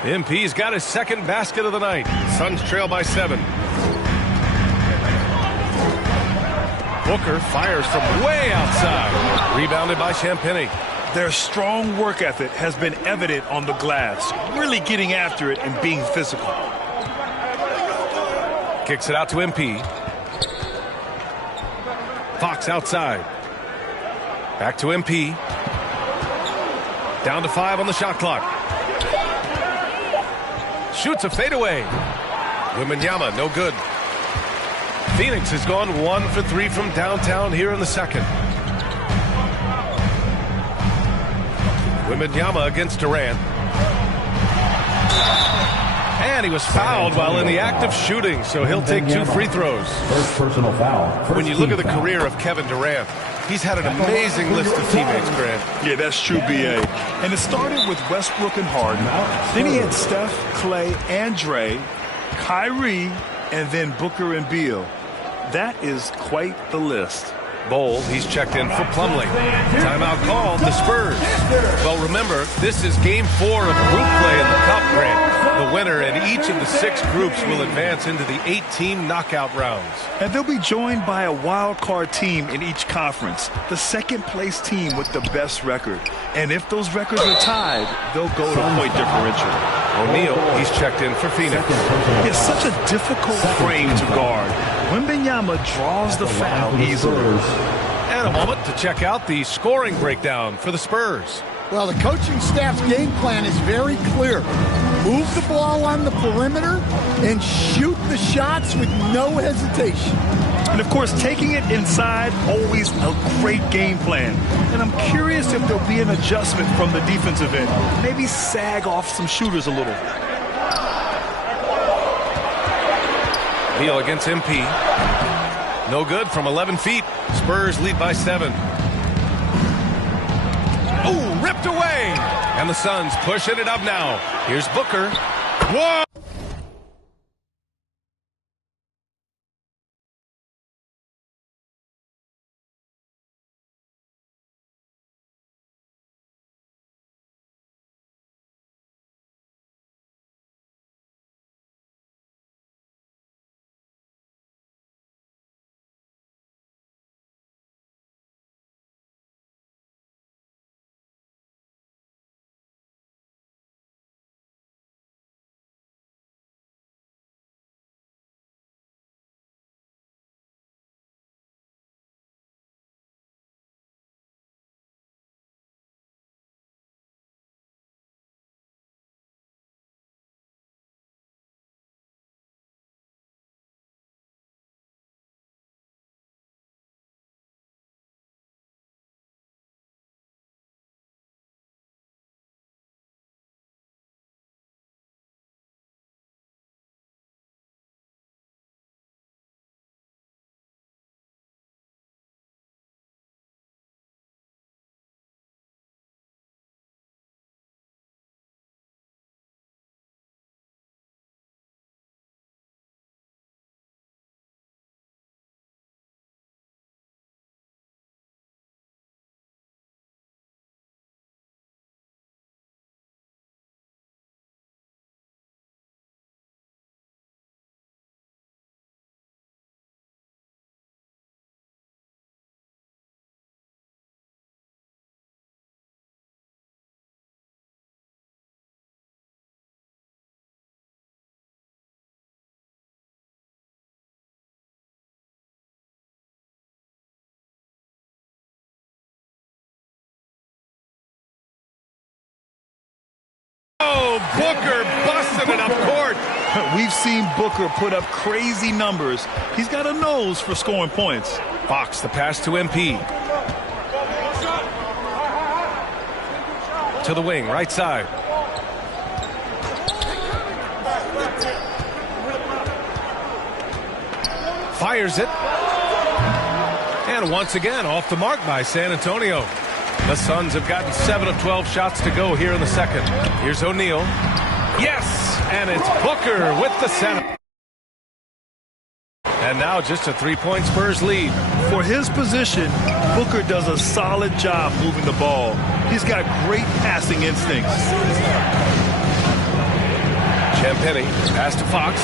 MP's got his second basket of the night. Suns trail by 7. Booker fires from way outside. Rebounded by Champagny. Their strong work ethic has been evident on the glass, really getting after it and being physical. Kicks it out to MP. Fox outside. Back to MP. Down to 5 on the shot clock. Shoots a fadeaway. Wembanyama, no good. Phoenix has gone 1 for 3 from downtown here in the second. Wembanyama against Durant. And he was fouled while in the act of shooting, so he'll take 2 free throws. First personal foul. When you look at the career of Kevin Durant, he's had an amazing list of teammates, Grant. Yeah, that's true, B.A. And it started with Westbrook and Harden. Then he had Steph, Clay, and Dre, Kyrie, and then Booker and Beal. That is quite the list. Bowl, he's checked in for Plumlee. Timeout called, the Spurs. Well, remember, this is Game 4 of group play in the Cup, Grant. The winner in each of the 6 groups will advance into the 8-team knockout rounds. And they'll be joined by a wild card team in each conference, the second-place team with the best record. And if those records are tied, they'll go to point differential. O'Neal, he's checked in for Phoenix. It's such a difficult frame to guard. Wembanyama draws the foul easily. And a moment to check out the scoring breakdown for the Spurs. Well, the coaching staff's game plan is very clear. Move the ball on the perimeter and shoot the shots with no hesitation. And, of course, taking it inside, always a great game plan. And I'm curious if there'll be an adjustment from the defensive end. Maybe sag off some shooters a little. Beal against MP. No good from 11 feet. Spurs lead by 7. Oh, ripped away. And the Suns pushing it up now. Here's Booker. Whoa! Booker busting it up court. We've seen Booker put up crazy numbers. He's got a nose for scoring points. Fox, the pass to MP. To the wing, right side. Fires it. And once again, off the mark by San Antonio. The Suns have gotten 7 of 12 shots to go here in the second. Here's O'Neal. Yes! And it's Booker with the center. And now just a 3-point Spurs lead. For his position, Booker does a solid job moving the ball. He's got great passing instincts. Champagny, pass to Fox.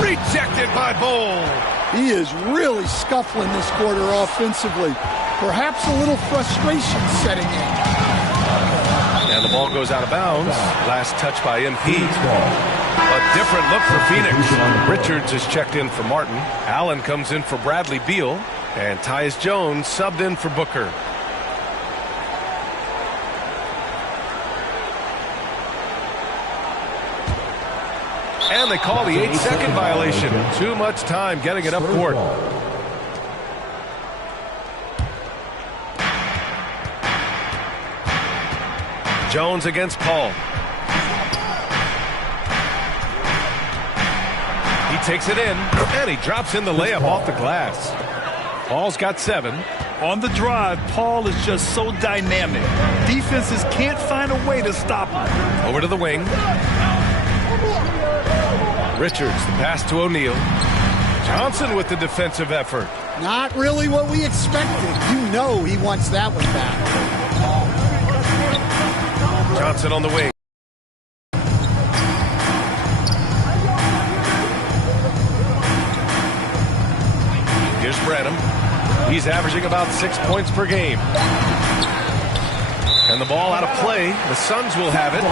Rejected by Bol. He is really scuffling this quarter offensively. Perhaps a little frustration setting in. And the ball goes out of bounds. Last touch by MP. A different look for Phoenix. Richards is checked in for Martin. Allen comes in for Bradley Beal. And Tyus Jones subbed in for Booker. And they call the 8-second violation. Too much time getting it up court. Jones against Paul. He takes it in, and he drops in the layup off the glass. Paul's got 7. On the drive, Paul is just so dynamic. Defenses can't find a way to stop him. Over to the wing. Richards, the pass to O'Neal. Johnson with the defensive effort. Not really what we expected. You know he wants that one back. Johnson on the wing. Here's Branham. He's averaging about 6 points per game. And the ball out of play. The Suns will have it.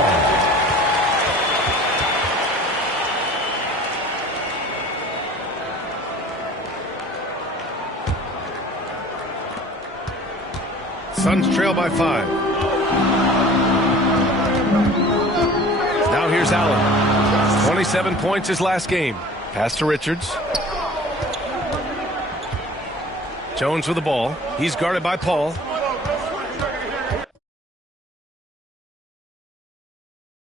Suns trail by 5. Now here's Allen. 27 points his last game. Pass to Richards. Jones with the ball. He's guarded by Paul.